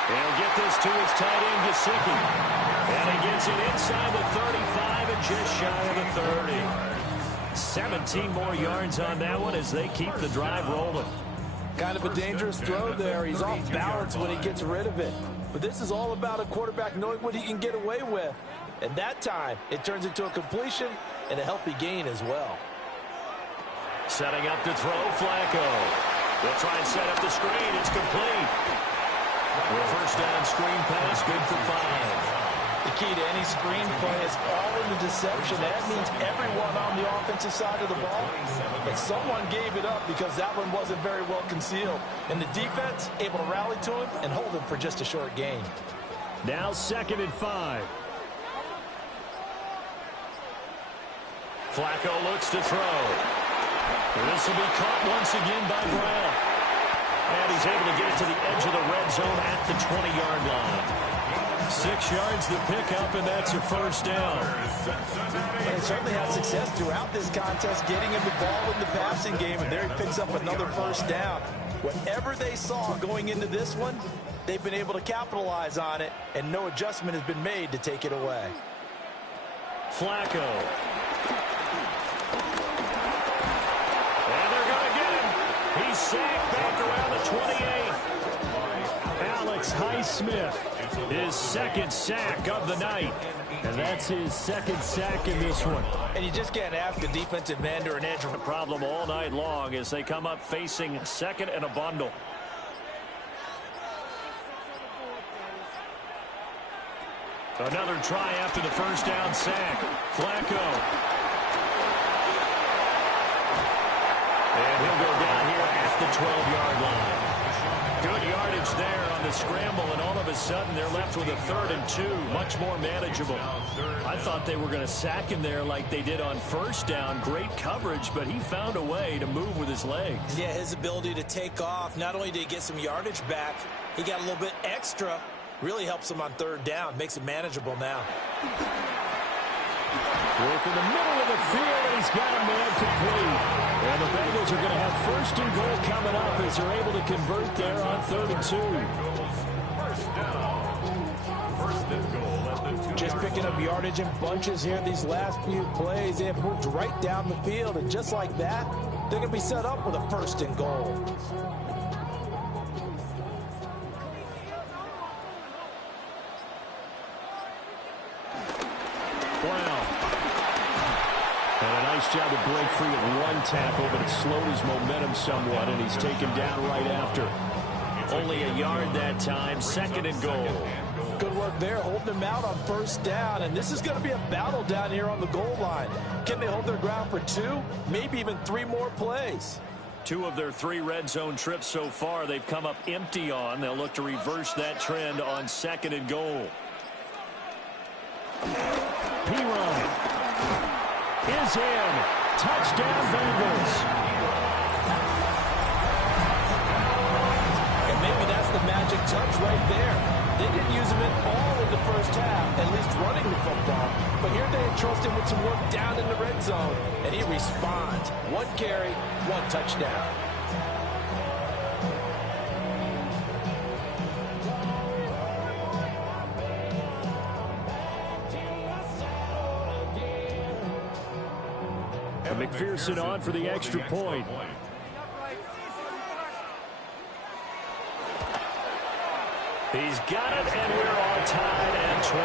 He'll get this to his tight end, Gesicki. And he gets it inside the 35 and just shy of the 30. 17 more yards on that one as they keep the drive rolling. Kind of a dangerous throw there. He's off balance when he gets rid of it. But this is all about a quarterback knowing what he can get away with. And that time, it turns into a completion and a healthy gain as well. Setting up to throw, Flacco. They'll try and set up the screen. It's complete. The first down screen pass, good for 5. The key to any screen play is all in the deception. That means everyone on the offensive side of the ball. But someone gave it up because that one wasn't very well concealed. And the defense able to rally to him and hold him for just a short gain. Now 2nd and 5. Flacco looks to throw. This will be caught once again by Brown. And he's able to get it to the edge of the red zone at the 20-yard line. 6 yards the pickup, and that's a first down. They certainly had success throughout this contest getting him the ball in the passing game, and there he picks up another first down. Whatever they saw going into this one, they've been able to capitalize on it, and no adjustment has been made to take it away. Flacco. And they're going to get him. He's sacked back around the 28. Alex Highsmith. His 2nd sack of the night. And that's his 2nd sack in this one. And you just can't ask a defensive end or an edge. A problem all night long as they come up facing 2nd and a bundle. Another try after the first down sack. Flacco. And he'll go down here at the 12-yard line. Good yardage there on the scramble, and all of a sudden they're left with a 3rd and 2, much more manageable. I thought they were going to sack him there like they did on first down. Great coverage, but he found a way to move with his legs. Yeah, his ability to take off, not only did he get some yardage back, he got a little bit extra. Really helps him on 3rd down, makes it manageable now. Work in the middle of the field, and he's got a man complete. And the Bengals are going to have 1st and goal coming up as they're able to convert there on 3rd and 2. Just picking up yardage in bunches here these last few plays. They have moved right down the field, and just like that, they're going to be set up with a 1st and goal. Brown. And a nice job to break free of one tackle, but it slowed his momentum somewhat, and he's taken down right after. Only a yard that time, 2nd and goal. Good work there, holding him out on 1st down, and this is going to be a battle down here on the goal line. Can they hold their ground for 2, maybe even 3 more plays? 2 of their 3 red zone trips so far, they've come up empty on. They'll look to reverse that trend on 2nd and goal. P-Ryan is in. Touchdown, Bengals. And maybe that's the magic touch right there. They didn't use him at all in the first half, at least running the football. But here they entrust him with some work down in the red zone, and he responds. 1 carry, 1 touchdown. McPherson on for the extra point. He's got it, and we're all tied at 21.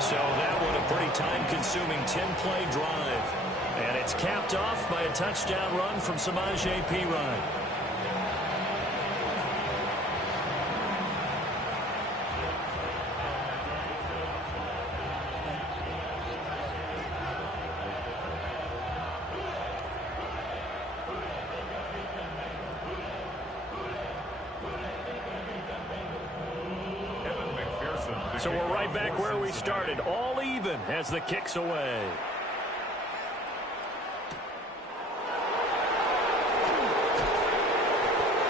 So that one a pretty time-consuming 10-play drive. And it's capped off by a touchdown run from Samaje Perine. So we're right back where we started, all even as the kick's away.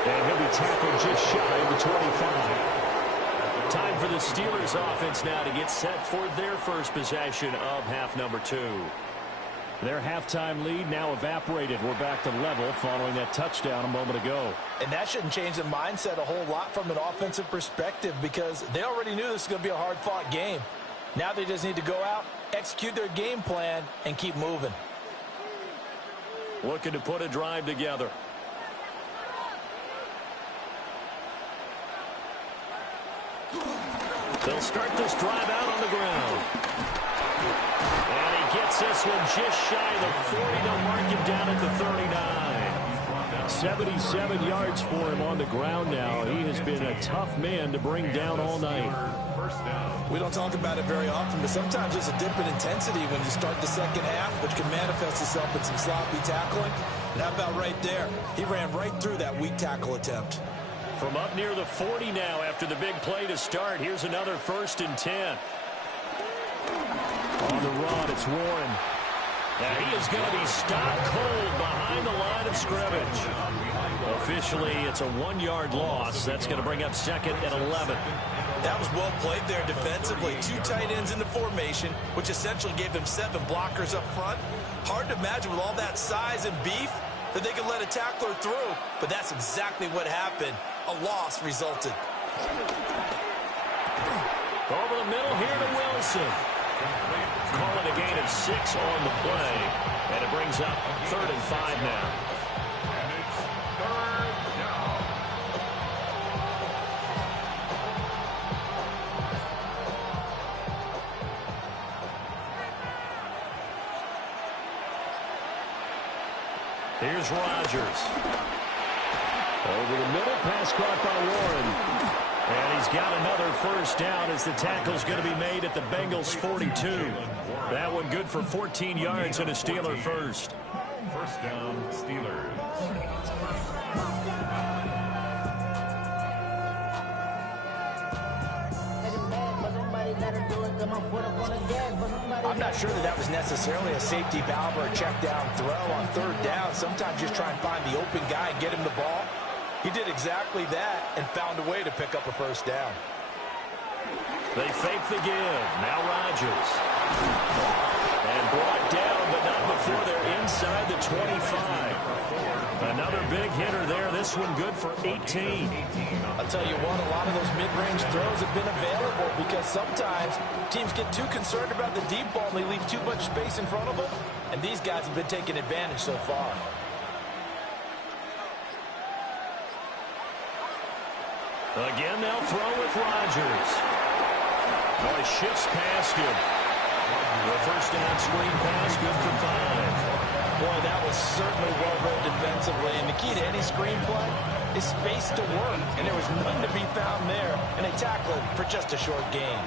And he'll be tackled just shy of the 25. Time for the Steelers offense now to get set for their first possession of half number 2. Their halftime lead now evaporated. We're back to level following that touchdown a moment ago. And that shouldn't change the mindset a whole lot from an offensive perspective because they already knew this was going to be a hard-fought game. Now they just need to go out, execute their game plan, and keep moving. Looking to put a drive together. They'll start this drive out on the ground. And he gets this one just shy of the 40. They'll mark him down at the 39. 77 yards for him on the ground now. He has been a tough man to bring down all night. We don't talk about it very often, but sometimes there's a dip in intensity when you start the second half, which can manifest itself in some sloppy tackling. And how about right there? He ran right through that weak tackle attempt. From up near the 40 now after the big play to start. Here's another 1st and 10. On the run, it's Warren. Now he is going to be stopped cold behind the line of scrimmage. Officially, it's a 1-yard loss. That's going to bring up 2nd and 11. That was well played there defensively. 2 tight ends in the formation, which essentially gave them 7 blockers up front. Hard to imagine with all that size and beef that they could let a tackler through, but that's exactly what happened. A loss resulted. Over the middle here to Wilson. Call it a gain of 6 on the play, and it brings up 3rd and 5 now. And it's 3rd down. Here's Rodgers. Over the middle, pass caught by Warren. And he's got another 1st down as the tackle's going to be made at the Bengals 42. That one good for 14 yards and a Steeler first. 1st down, Steelers. I'm not sure that was necessarily a safety valve or a check down throw on 3rd down. Sometimes just try and find the open guy and get him the ball. He did exactly that and found a way to pick up a 1st down. They fake the give. Now Rodgers. And brought down, but not before they're inside the 25. Another big hitter there. This one good for 18. I'll tell you what, a lot of those mid-range throws have been available because sometimes teams get too concerned about the deep ball and they leave too much space in front of them. And these guys have been taking advantage so far. Again, they'll throw with Rodgers. Oh, he shifts past him. The 1st down screen pass, good for 5. Boy, that was certainly well read defensively. And the key to any screen play is space to work. And there was none to be found there. And they tackle it for just a short gain.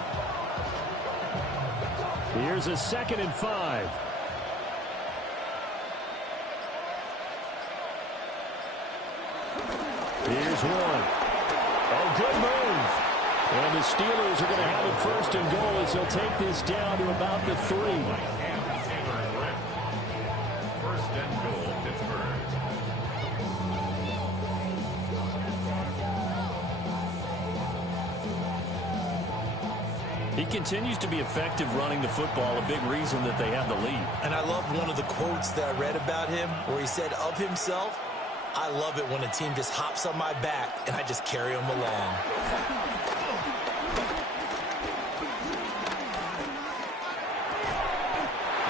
Here's a 2nd and 5. is one. Oh, good move. And the Steelers are going to have it first and goal as they'll take this down to about the 3. First and goal, Pittsburgh. He continues to be effective running the football, a big reason that they have the lead. And I love one of the quotes that I read about him where he said of himself, I love it when a team just hops on my back and I just carry them along.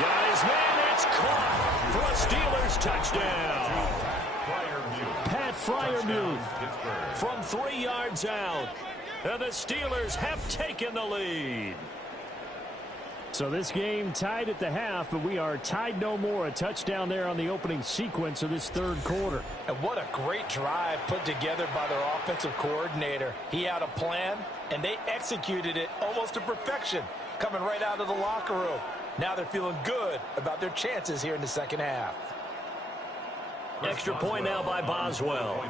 Got his man, it's caught for a Steelers touchdown. Pat Freiermuth from 3 yards out. And the Steelers have taken the lead. So this game tied at the half, but we are tied no more. A touchdown there on the opening sequence of this third quarter. And what a great drive put together by their offensive coordinator. He had a plan, and they executed it almost to perfection, coming right out of the locker room. Now they're feeling good about their chances here in the second half. Extra point now by Boswell.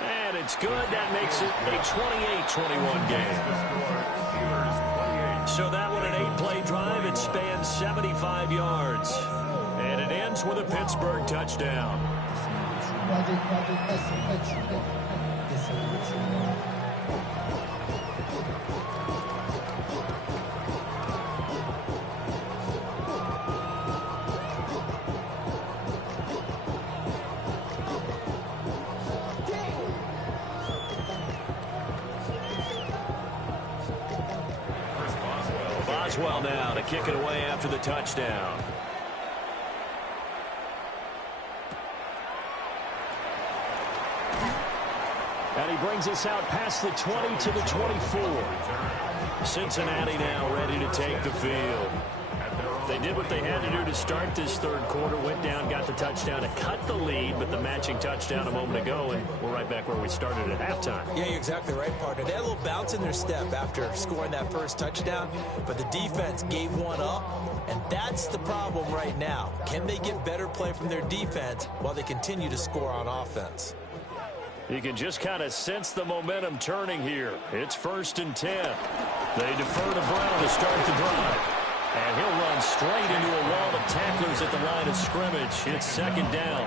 And it's good. That makes it a 28-21 game. So that one, an 8-play drive. It spans 75 yards. And it ends with a Pittsburgh touchdown. Boswell now to kick it away after the touchdown. And he brings us out past the 20 to the 24. Cincinnati now ready to take the field. They did what they had to do to start this third quarter, went down, got the touchdown to cut the lead, but the matching touchdown a moment ago, and we're right back where we started at halftime. Yeah, you're exactly right, partner. They had a little bounce in their step after scoring that first touchdown, but the defense gave one up, and that's the problem right now. Can they get better play from their defense while they continue to score on offense? You can just kind of sense the momentum turning here. It's 1st and 10. They defer to Brown to start the drive. And he'll run straight into a wall of tacklers at the line of scrimmage. It's 2nd down.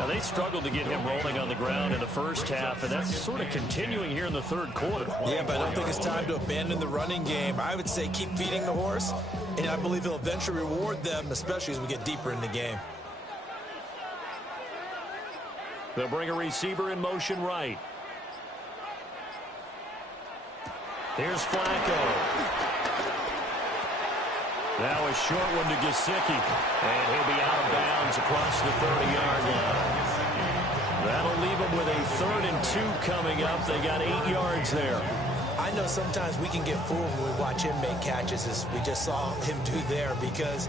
Now, they struggled to get him rolling on the ground in the first half, and that's sort of continuing here in the third quarter. Yeah, but I don't think it's time to abandon the running game. I would say keep feeding the horse, and I believe he'll eventually reward them, especially as we get deeper in the game. They'll bring a receiver in motion right. Here's Flacco. Now a short one to Gesicki, and he'll be out of bounds across the 30-yard line. That'll leave him with a 3rd and 2 coming up. They got 8 yards there. I know sometimes we can get fooled when we watch him make catches, as we just saw him do there, because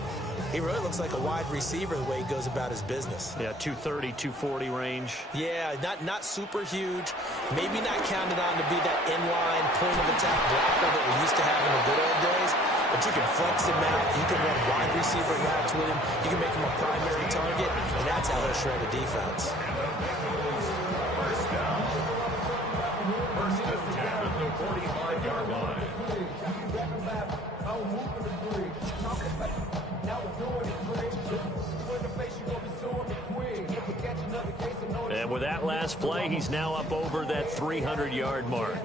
he really looks like a wide receiver the way he goes about his business. Yeah, 230, 240 range. Yeah, not super huge. Maybe not counted on to be that inline point-of-attack blocker that we used to have in the good old days. But you can flex him out. You can run wide receiver routes with him. You can make him a primary target, and that's how he'll shred a defense. First down. 1st and 10 at the 45-yard line. And with that last play, he's now up over that 300-yard mark.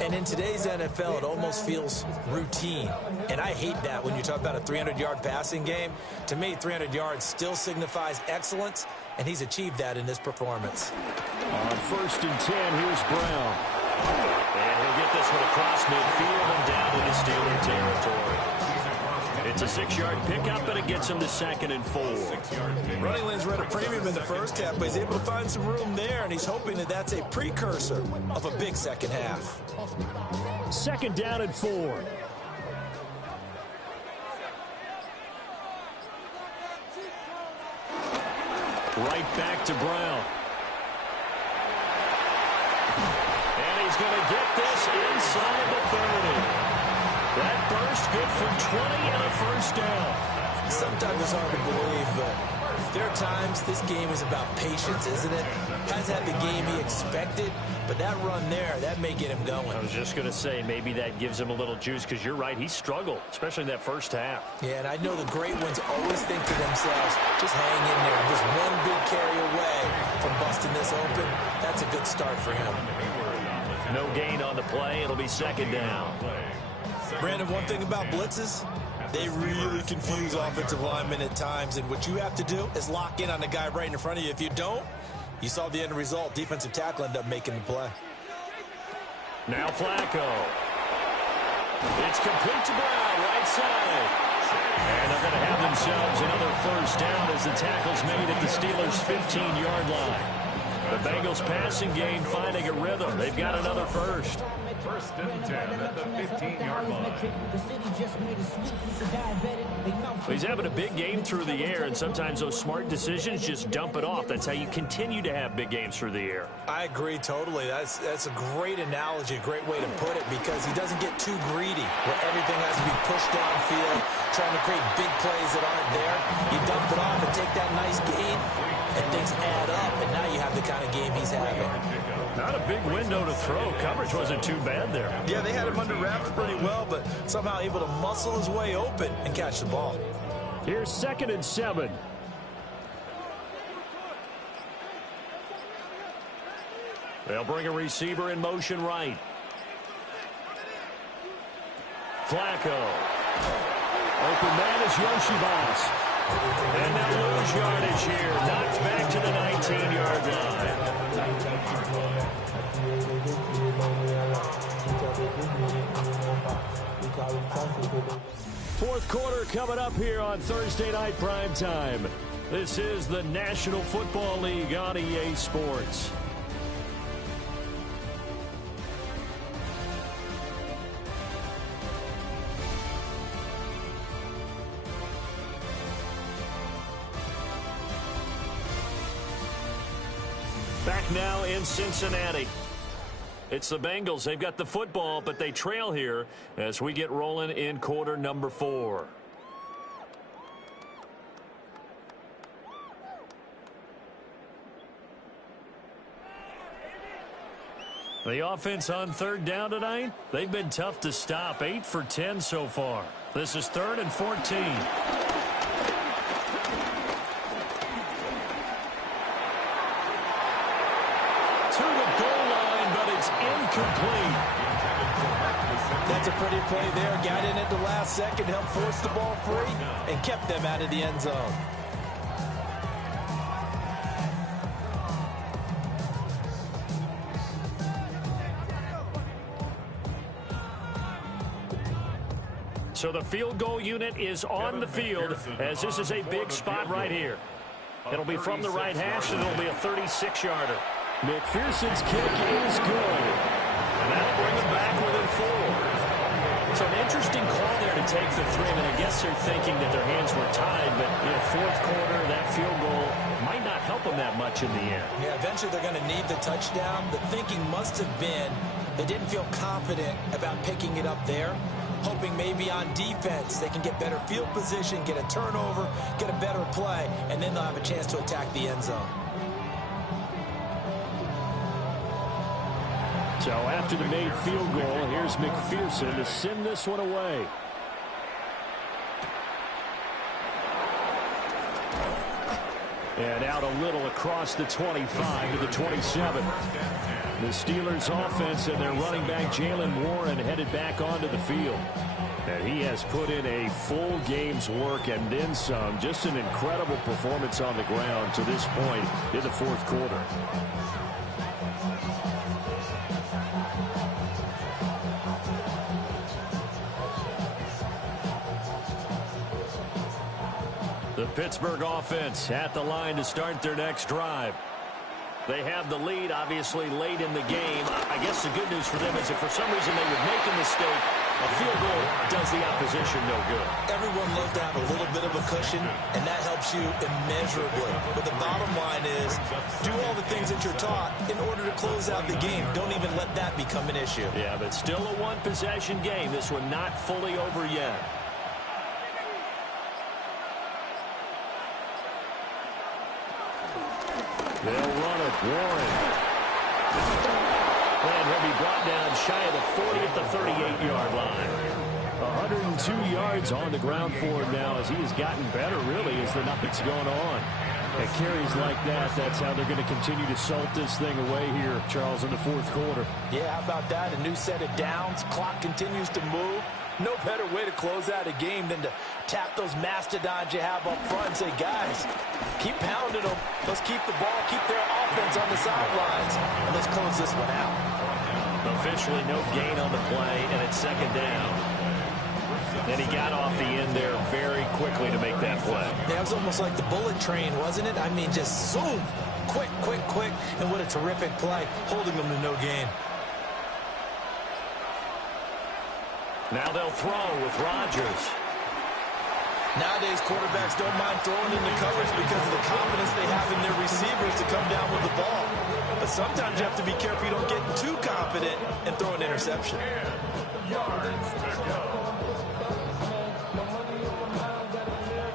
And in today's NFL, it almost feels routine. And I hate that when you talk about a 300-yard passing game. To me, 300 yards still signifies excellence, and he's achieved that in this performance. On 1st and 10, here's Brown. And he'll get this one across midfield and down into Steeler territory. It's a 6-yard pickup, and it gets him to 2nd and 4. Running lanes were at a premium in the first half, but he's able to find some room there, and he's hoping that that's a precursor of a big second half. 2nd down and 4. Right back to Brown. And he's going to get this inside the 30. That burst good for 20 and a 1st down. Sometimes it's hard to believe, but There are times this game is about patience, isn't it? Has had the game he expected, but that run there, that may get him going. I was just going to say, maybe that gives him a little juice, because you're right, he struggled, especially in that first half. Yeah, and I know the great ones always think to themselves, just hang in there. Just one big carry away from busting this open. That's a good start for him. No gain on the play. It'll be second down. Brandon, one thing about blitzes, they really confuse offensive linemen at times, and what you have to do is lock in on the guy right in front of you. If you don't, you saw the end result. Defensive tackle ended up making the play. Now Flacco. It's complete to Brown, right side. And they're going to have themselves another first down as the tackle's made at the Steelers' 15-yard line. The Bengals passing game finding a rhythm. They've got another first. First and 10 at the 15-yard line. He's having a big game through the air, and sometimes those smart decisions just dump it off. That's how you continue to have big games through the air. I agree totally. That's a great analogy, a great way to put it, because he doesn't get too greedy where everything has to be pushed downfield, trying to create big plays that aren't there. You dump it off and take that nice gain, and things add up, and now you have the kind of game he's having. Not a big window to throw. Coverage wasn't too bad there. Yeah, they had him under wraps pretty well, but somehow able to muscle his way open and catch the ball. Here's 2nd and 7. They'll bring a receiver in motion right. Flacco. Open man is Yoshibas. And they'll lose yardage here. Knocked back to the 19-yard line. Fourth quarter coming up here on Thursday Night Primetime. This is the National Football League on EA Sports. Back now in Cincinnati. It's the Bengals. They've got the football, but they trail here as we get rolling in quarter number 4. The offense on third down tonight, they've been tough to stop. 8 for 10 so far. This is 3rd and 14. Incomplete. That's a pretty play there. Got in at the last second, helped force the ball free, and kept them out of the end zone. So the field goal unit is on the field as this is a big spot right here. It'll be from the right hash, and it'll be a 36-yarder. McPherson's kick is good. And that'll bring them back within 4. So an interesting call there to take the 3. I mean, I guess they're thinking that their hands were tied, but fourth quarter, that field goal might not help them that much in the end. Yeah, eventually they're going to need the touchdown. The thinking must have been they didn't feel confident about picking it up there, hoping maybe on defense they can get better field position, get a turnover, get a better play, and then they'll have a chance to attack the end zone. So after the made field goal, here's McPherson to send this one away. And out a little across the 25 to the 27. The Steelers offense and their running back Jalen Warren headed back onto the field. And he has put in a full game's work and then some. Just an incredible performance on the ground to this point in the fourth quarter. The Pittsburgh offense at the line to start their next drive. They have the lead, obviously, late in the game. I guess the good news for them is if for some reason they would make a mistake, a field goal does the opposition no good. Everyone loves to have a little bit of a cushion, and that helps you immeasurably. But the bottom line is, do all the things that you're taught in order to close out the game. Don't even let that become an issue. Yeah, but still a one-possession game. This one not fully over yet. They'll run it. Warren. And he'll be brought down shy of the 40 at the 38-yard line. 102 yards on the ground for him now as he has gotten better, really, as the night's going on. And carries like that, that's how they're going to continue to salt this thing away here, Charles, in the fourth quarter. Yeah, how about that? A new set of downs. Clock continues to move. No better way to close out a game than to tap those mastodons you have up front and say, guys, keep pounding them. Let's keep the ball, keep their offense on the sidelines, and let's close this one out. Officially no gain on the play, and it's second down. And he got off the end there very quickly to make that play. That was almost like the bullet train, wasn't it? I mean, just zoom. Quick, quick, quick. And what a terrific play, holding them to no gain. Now they'll throw with Rodgers. Nowadays, quarterbacks don't mind throwing into coverage because of the confidence they have in their receivers to come down with the ball. But sometimes you have to be careful you don't get too confident and throw an interception.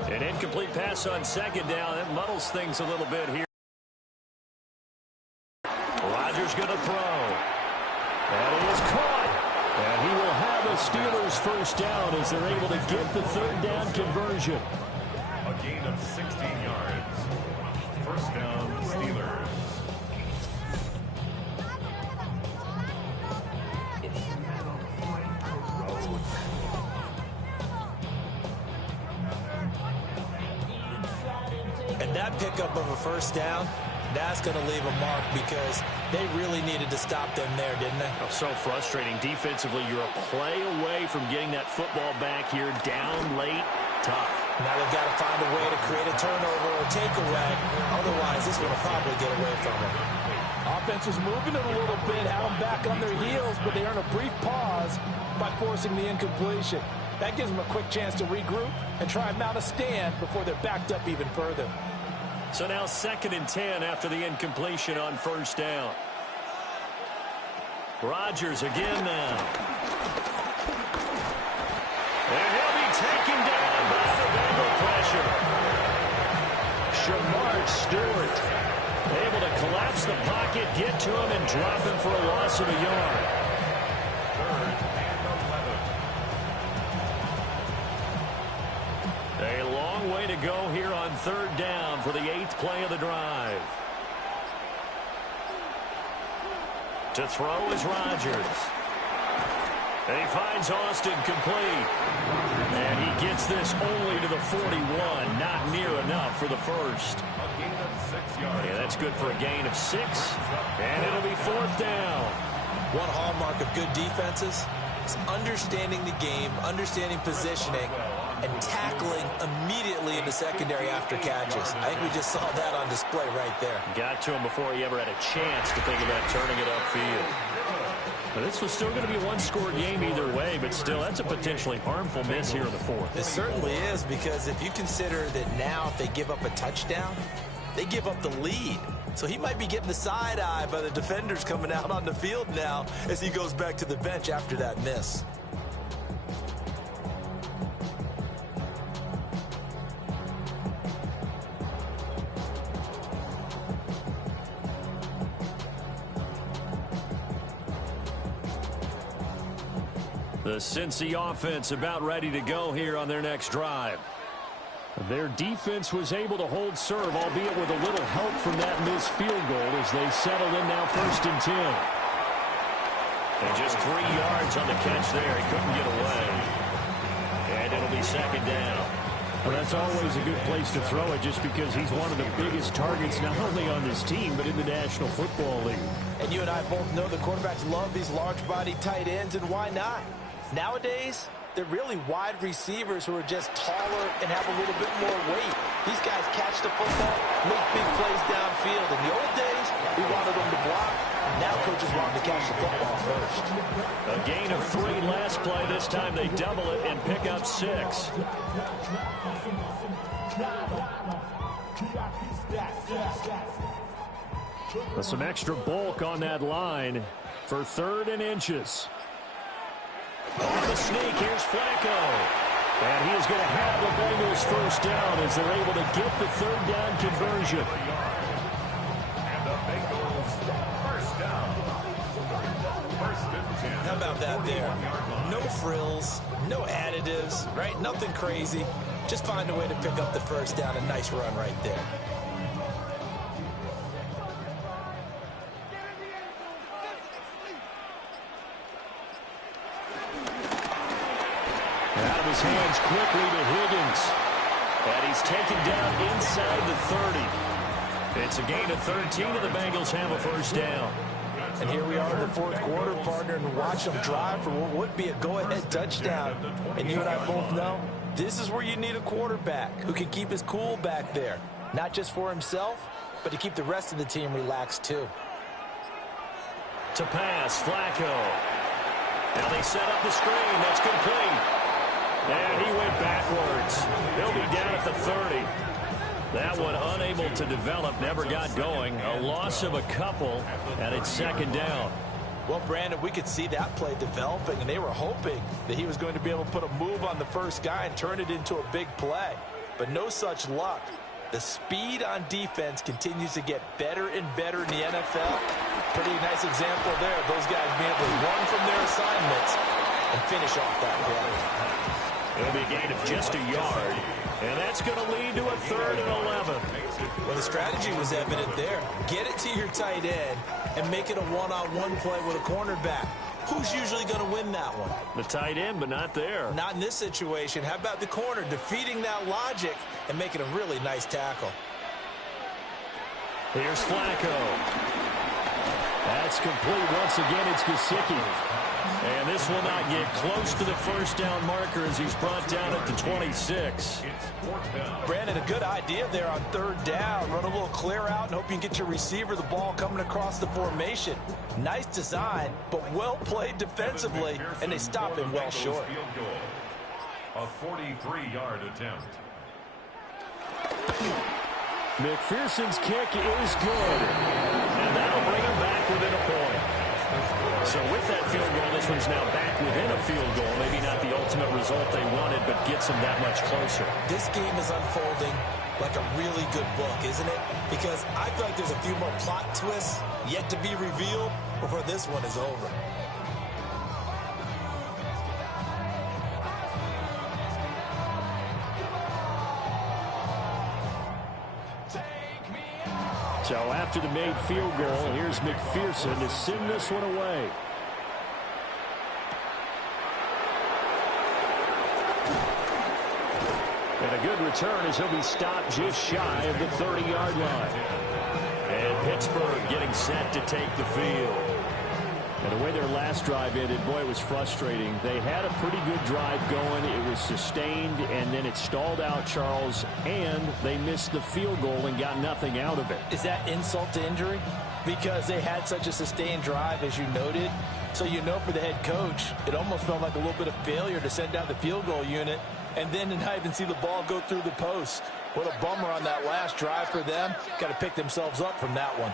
An incomplete pass on second down. That muddles things a little bit here. Rodgers going to throw. And he is caught. And he will have a Steelers first down as they're able to get the third down conversion. A gain of 16 yards. First down, Steelers. And that pickup of a first down, that's going to leave a mark because they really needed to stop them there, didn't they? Oh, so frustrating. Defensively, you're a play away from getting that football back here. Down late, tough. Now they've got to find a way to create a turnover or takeaway. Otherwise, this one will probably get away from them. Offense was moving it a little bit, had them back on their heels, but they earn a brief pause by forcing the incompletion. That gives them a quick chance to regroup and try and mount a stand before they're backed up even further. So now 2nd and 10 after the incompletion on first down. Rodgers again now. And he'll be taken down by the Bengal pressure. Shamar Stewart able to collapse the pocket, get to him, and drop him for a loss of a yard. A long way to go here on third down for the 8th play of the drive. To throw is Rodgers. And he finds Austin complete. And he gets this only to the 41. Not near enough for the first. A gain of 6 yards. Yeah, that's good for a gain of 6. And it'll be 4th down. One hallmark of good defenses is understanding the game, understanding positioning, and tackling immediately in the secondary after catches. I think we just saw that on display right there. Got to him before he ever had a chance to think about turning it upfield. But this was still going to be a one-score game either way, but still, that's a potentially harmful miss here in the 4th. It certainly is, because if you consider that now if they give up a touchdown, they give up the lead. So he might be getting the side-eye by the defenders coming out on the field now as he goes back to the bench after that miss. The Cincy offense about ready to go here on their next drive. Their defense was able to hold serve, albeit with a little help from that missed field goal as they settled in now 1st and 10. And just 3 yards on the catch there. He couldn't get away. And it'll be 2nd down. Well, that's always a good place to throw it just because he's one of the biggest targets not only on this team but in the National Football League. And you and I both know the quarterbacks love these large-bodied tight ends, and why not? Nowadays, they're really wide receivers who are just taller and have a little bit more weight. These guys catch the football, make big plays downfield. In the old days, we wanted them to block. Now coaches want them to catch the football first. A gain of 3 last play. This time they double it and pick up 6. Some extra bulk on that line for 3rd and inches. On the sneak, here's Flacco. And he is going to have the Bengals first down as they're able to get the 3rd down conversion. love that there. No frills, no additives, right? Nothing crazy. Just find a way to pick up the first down. A nice run right there. Out of his hands quickly to Higgins. And he's taken down inside the 30. It's a gain of 13, and the Bengals have a first down. And here we are in the fourth quarter, partner, and watch them drive for what would be a go-ahead touchdown. And you and I both know this is where you need a quarterback who can keep his cool back there. Not just for himself, but to keep the rest of the team relaxed too. To pass, Flacco. Now they set up the screen. That's complete. And he went backwards. He'll be down at the 30. That one unable to develop, never got going. A loss of a couple, and it's second down. Well, Brandon, we could see that play developing, and they were hoping that he was going to be able to put a move on the first guy and turn it into a big play. But no such luck. The speed on defense continues to get better and better in the NFL. Pretty nice example there. Those guys being able to run from their assignments and finish off that play. It'll be a gain of just a yard, and that's going to lead to a 3rd and 11. Well, the strategy was evident there. Get it to your tight end and make it a one-on-one play with a cornerback. Who's usually going to win that one? The tight end, but not there. Not in this situation. How about the corner defeating that logic and making a really nice tackle? Here's Flacco. That's complete. Once again, it's Gesicki. And this will not get close to the first down marker as he's brought down at the 26. Brandon, a good idea there on 3rd down. Run a little clear out and hope you can get your receiver the ball coming across the formation. Nice design, but well played defensively, and they stop him well short. A 43-yard attempt. McPherson's kick is good, and that'll bring him back within a point. So with that field goal, this one's now back within a field goal. Maybe not the ultimate result they wanted, but gets them that much closer. This game is unfolding like a really good book, isn't it? Because I feel like there's a few more plot twists yet to be revealed before this one is over. So after the made field goal, here's McPherson to send this one away. And a good return as he'll be stopped just shy of the 30-yard line. And Pittsburgh getting set to take the field. And the way their last drive ended, boy, it was frustrating. They had a pretty good drive going. It was sustained, and then it stalled out, Charles, and they missed the field goal and got nothing out of it. Is that insult to injury? Because they had such a sustained drive, as you noted. So you know for the head coach, it almost felt like a little bit of failure to send out the field goal unit and then to not even see the ball go through the post. What a bummer on that last drive for them. Got to pick themselves up from that one.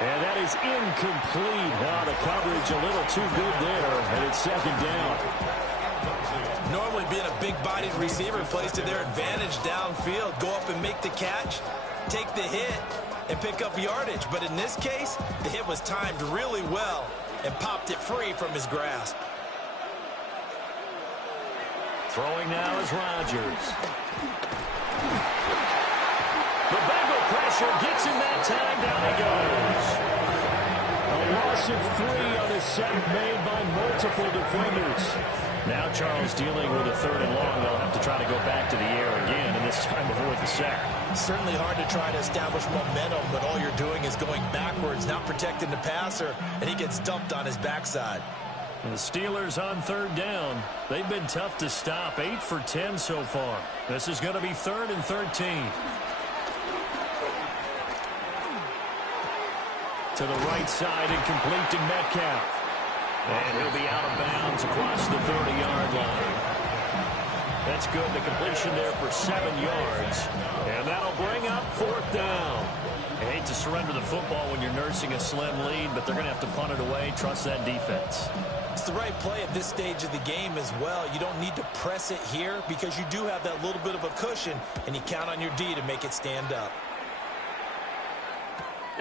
And that is incomplete. Now the coverage a little too good there, and it's second down. Normally being a big-bodied receiver plays to their advantage downfield. Go up and make the catch, take the hit, and pick up yardage. But in this case, the hit was timed really well and popped it free from his grasp. Throwing now is Rodgers. The Bengal pressure gets him that time. Down he goes. A loss of 3 on a sack made by multiple defenders. Now Charles dealing with a 3rd and long. They'll have to try to go back to the air again, and this time avoid the sack. Certainly hard to try to establish momentum, but all you're doing is going backwards, not protecting the passer, and he gets dumped on his backside. And the Steelers on 3rd down. They've been tough to stop. 8 for 10 so far. This is going to be 3rd and 13. To the right side and complete to Metcalf. And he'll be out of bounds across the 30-yard line. That's good. The completion there for 7 yards. And that'll bring up 4th down. I hate to surrender the football when you're nursing a slim lead, but they're going to have to punt it away. Trust that defense. It's the right play at this stage of the game as well. You don't need to press it here because you do have that little bit of a cushion, and you count on your D to make it stand up.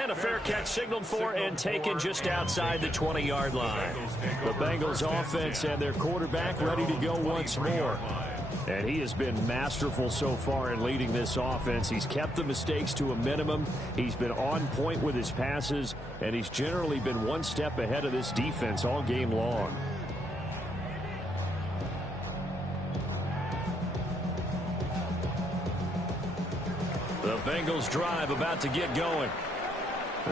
And a fair catch signaled for and taken just outside the 20-yard line. The Bengals offense and their quarterback ready to go once more. And he has been masterful so far in leading this offense. He's kept the mistakes to a minimum. He's been on point with his passes, and he's generally been one step ahead of this defense all game long. The Bengals drive about to get going.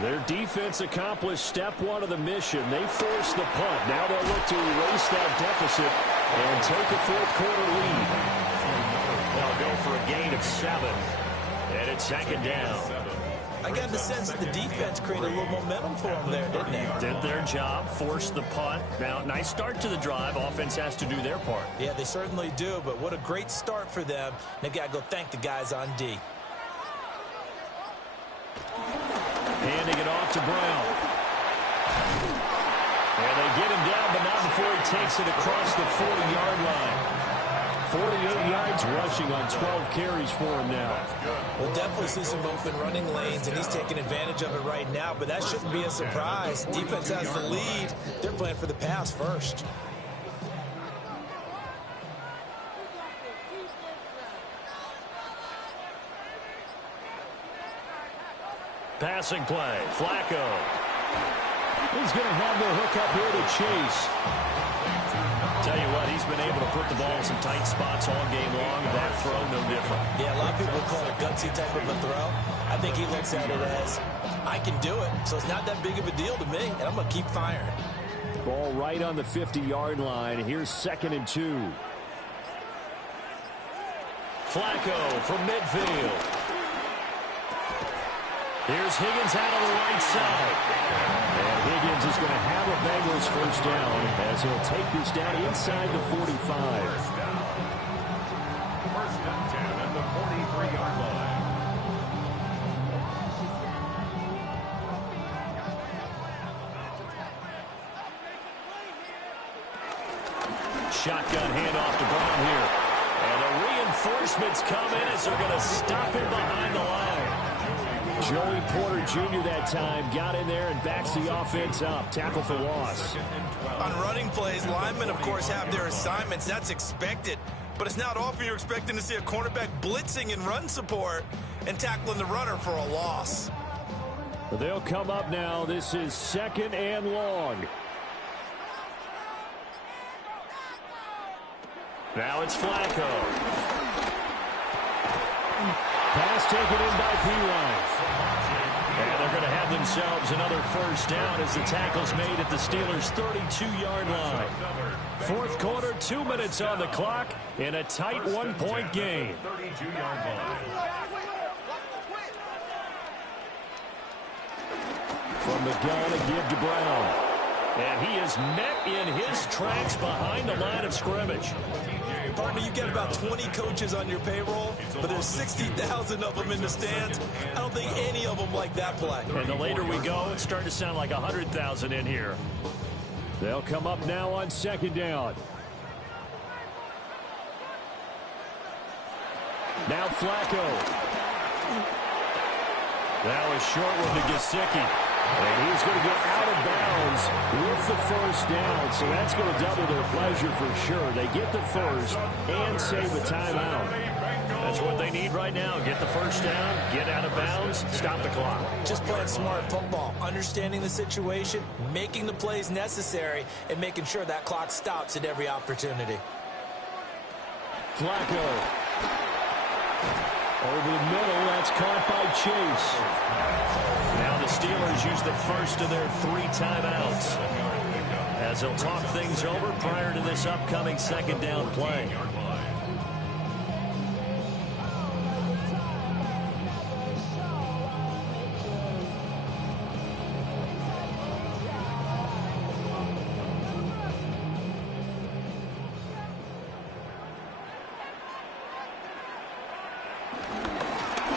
Their defense accomplished step one of the mission. They forced the punt. Now they'll look to erase that deficit and take a fourth-quarter lead. They'll go for a gain of 7, and it's second down. I got the sense that the defense created a little momentum for them there, didn't they? Did their job, forced the punt. Now, nice start to the drive. Offense has to do their part. Yeah, they certainly do, but what a great start for them. They've got to go thank the guys on D. Handing it off to Brown. And they get him down, but not before he takes it across the 40-yard line. 48 yards rushing on 12 carries for him now. We'll definitely see some open running lanes, and he's taking advantage of it right now, but that shouldn't be a surprise. Defense has the lead. They're playing for the pass first. Passing play, Flacco. He's going to have the hook up here to Chase. Tell you what, he's been able to put the ball in some tight spots all game long. That throw, no different. Yeah, a lot of people call it a gutsy type of a throw. I think he looks at it as, I can do it, so it's not that big of a deal to me, and I'm going to keep firing. Ball right on the 50-yard line. Here's 2nd and 2. Flacco from midfield. Here's Higgins out on the right side. And Higgins is going to have a Bengals first down as he'll take this down inside the 45. First and 10 at the 43-yard line. Shotgun handoff to Brown here. And the reinforcements come in as they're going to stop him behind the line. Joey Porter Jr. that time got in there and backs the offense up. Tackle for loss. On running plays, linemen, of course, have their assignments. That's expected. But it's not often you're expecting to see a cornerback blitzing in run support and tackling the runner for a loss. They'll come up now. This is 2nd and long. Now it's Flacco. Pass taken in by P-Ryan. And they're going to have themselves another first down as the tackle's made at the Steelers' 32-yard line. Fourth quarter, 2 minutes on the clock in a tight one-point game. 32-yard line. From the gun, a give to Brown. And he is met in his tracks behind the line of scrimmage. Partner, you get about 20 coaches on your payroll, but there's 60,000 of them in the stands. I don't think any of them like that play. And the later we go, it's starting to sound like 100,000 in here. They'll come up now on 2nd down. Now Flacco. That was short one to Gesicki. And he's going to get out of bounds with the first down. So that's going to double their pleasure for sure. They get the first and save a timeout. That's what they need right now. Get the first down, get out of bounds, stop the clock. Just playing smart football, understanding the situation, making the plays necessary, and making sure that clock stops at every opportunity. Flacco. Over the middle, that's caught by Chase. Now the Steelers use the first of their 3 timeouts as they'll talk things over prior to this upcoming 2nd down play.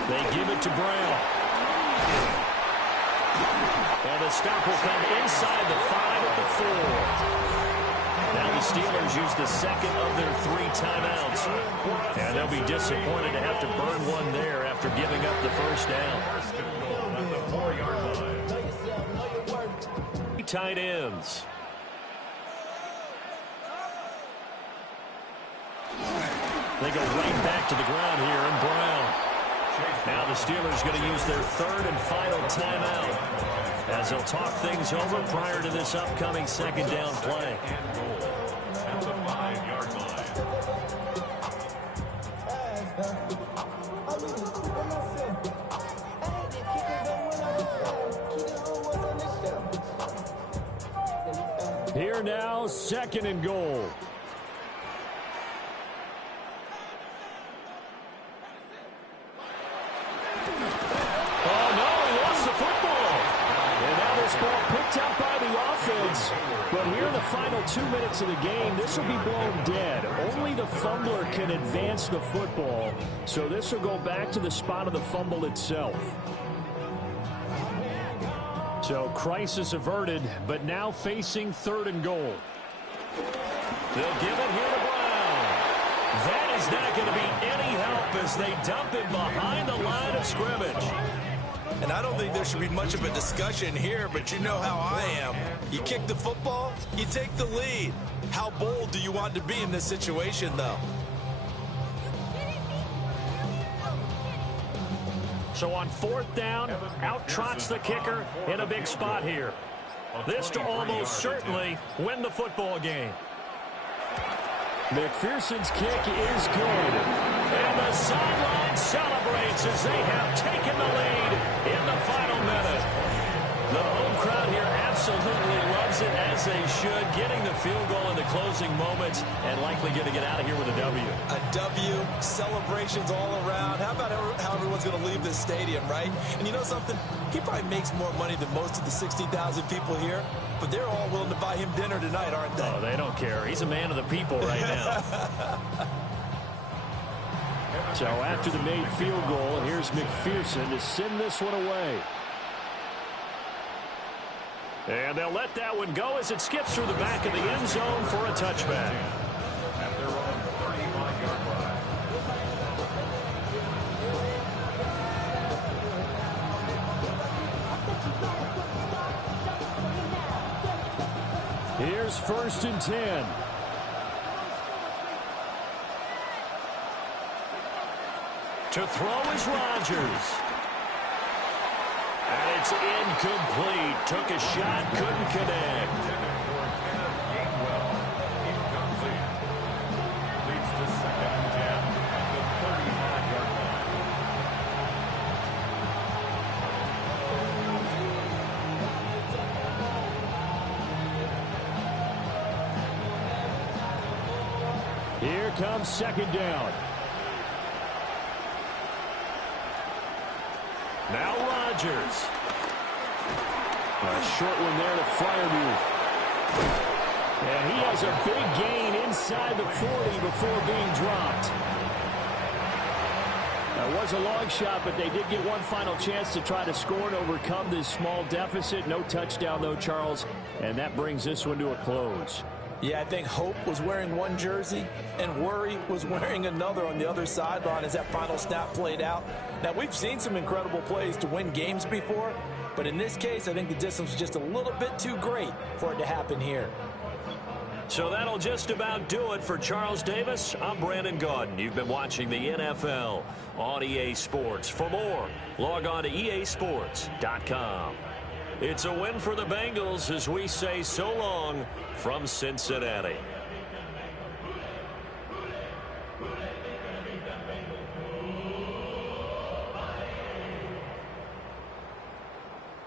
They give it to Brown. And the stop will come inside the 5 at the 4. Now the Steelers use the 2nd of their 3 timeouts. And they'll be disappointed to have to burn one there after giving up the first down. First and goal at the 4-yard line. tight ends. They go right back to the ground here, and Brown. Now the Steelers going to use their third and final timeout as they'll talk things over prior to this upcoming second down play. At the 5-yard line. Here now, second and goal. Picked up by the offense, but here in the final 2 minutes of the game, this will be blown dead. Only the fumbler can advance the football, so this will go back to the spot of the fumble itself. So crisis averted, but now facing third and goal. They'll give it here to Brown. That is not going to be any help as they dump him behind the line of scrimmage. And I don't think there should be much of a discussion here, but you know how I am. You kick the football, you take the lead. How bold do you want to be in this situation, though? So on fourth down, out trots the kicker in a big spot here. This to almost certainly win the football game. McPherson's kick is good. And the sideline celebrates as they have taken the lead in the final minute. The home crowd here absolutely loves it, as they should, getting the field goal in the closing moments and likely going to get out of here with a W. A W, celebrations all around. How about how everyone's going to leave this stadium, right? And you know something? He probably makes more money than most of the 60,000 people here, but they're all willing to buy him dinner tonight, aren't they? Oh, they don't care. He's a man of the people right now. So after the made field goal, here's McPherson to send this one away. And they'll let that one go as it skips through the back of the end zone for a touchback. At their own 35-yard line. Here's first and 10. To throw is Rodgers. And it's incomplete. Took a shot, couldn't connect. Leads to second and 10 at the 35-yard line. Here comes second down. Now Rodgers. A short one there to Freiermuth. And he has a big gain inside the 40 before being dropped. That was a long shot, but they did get one final chance to try to score and overcome this small deficit. No touchdown, though, Charles. And that brings this one to a close. Yeah, I think Hope was wearing one jersey and Worry was wearing another on the other sideline as that final snap played out. Now, we've seen some incredible plays to win games before, but in this case, I think the distance was just a little bit too great for it to happen here. So that'll just about do it for Charles Davis. I'm Brandon Gaudin. You've been watching the NFL on EA Sports. For more, log on to easports.com. It's a win for the Bengals as we say so long from Cincinnati.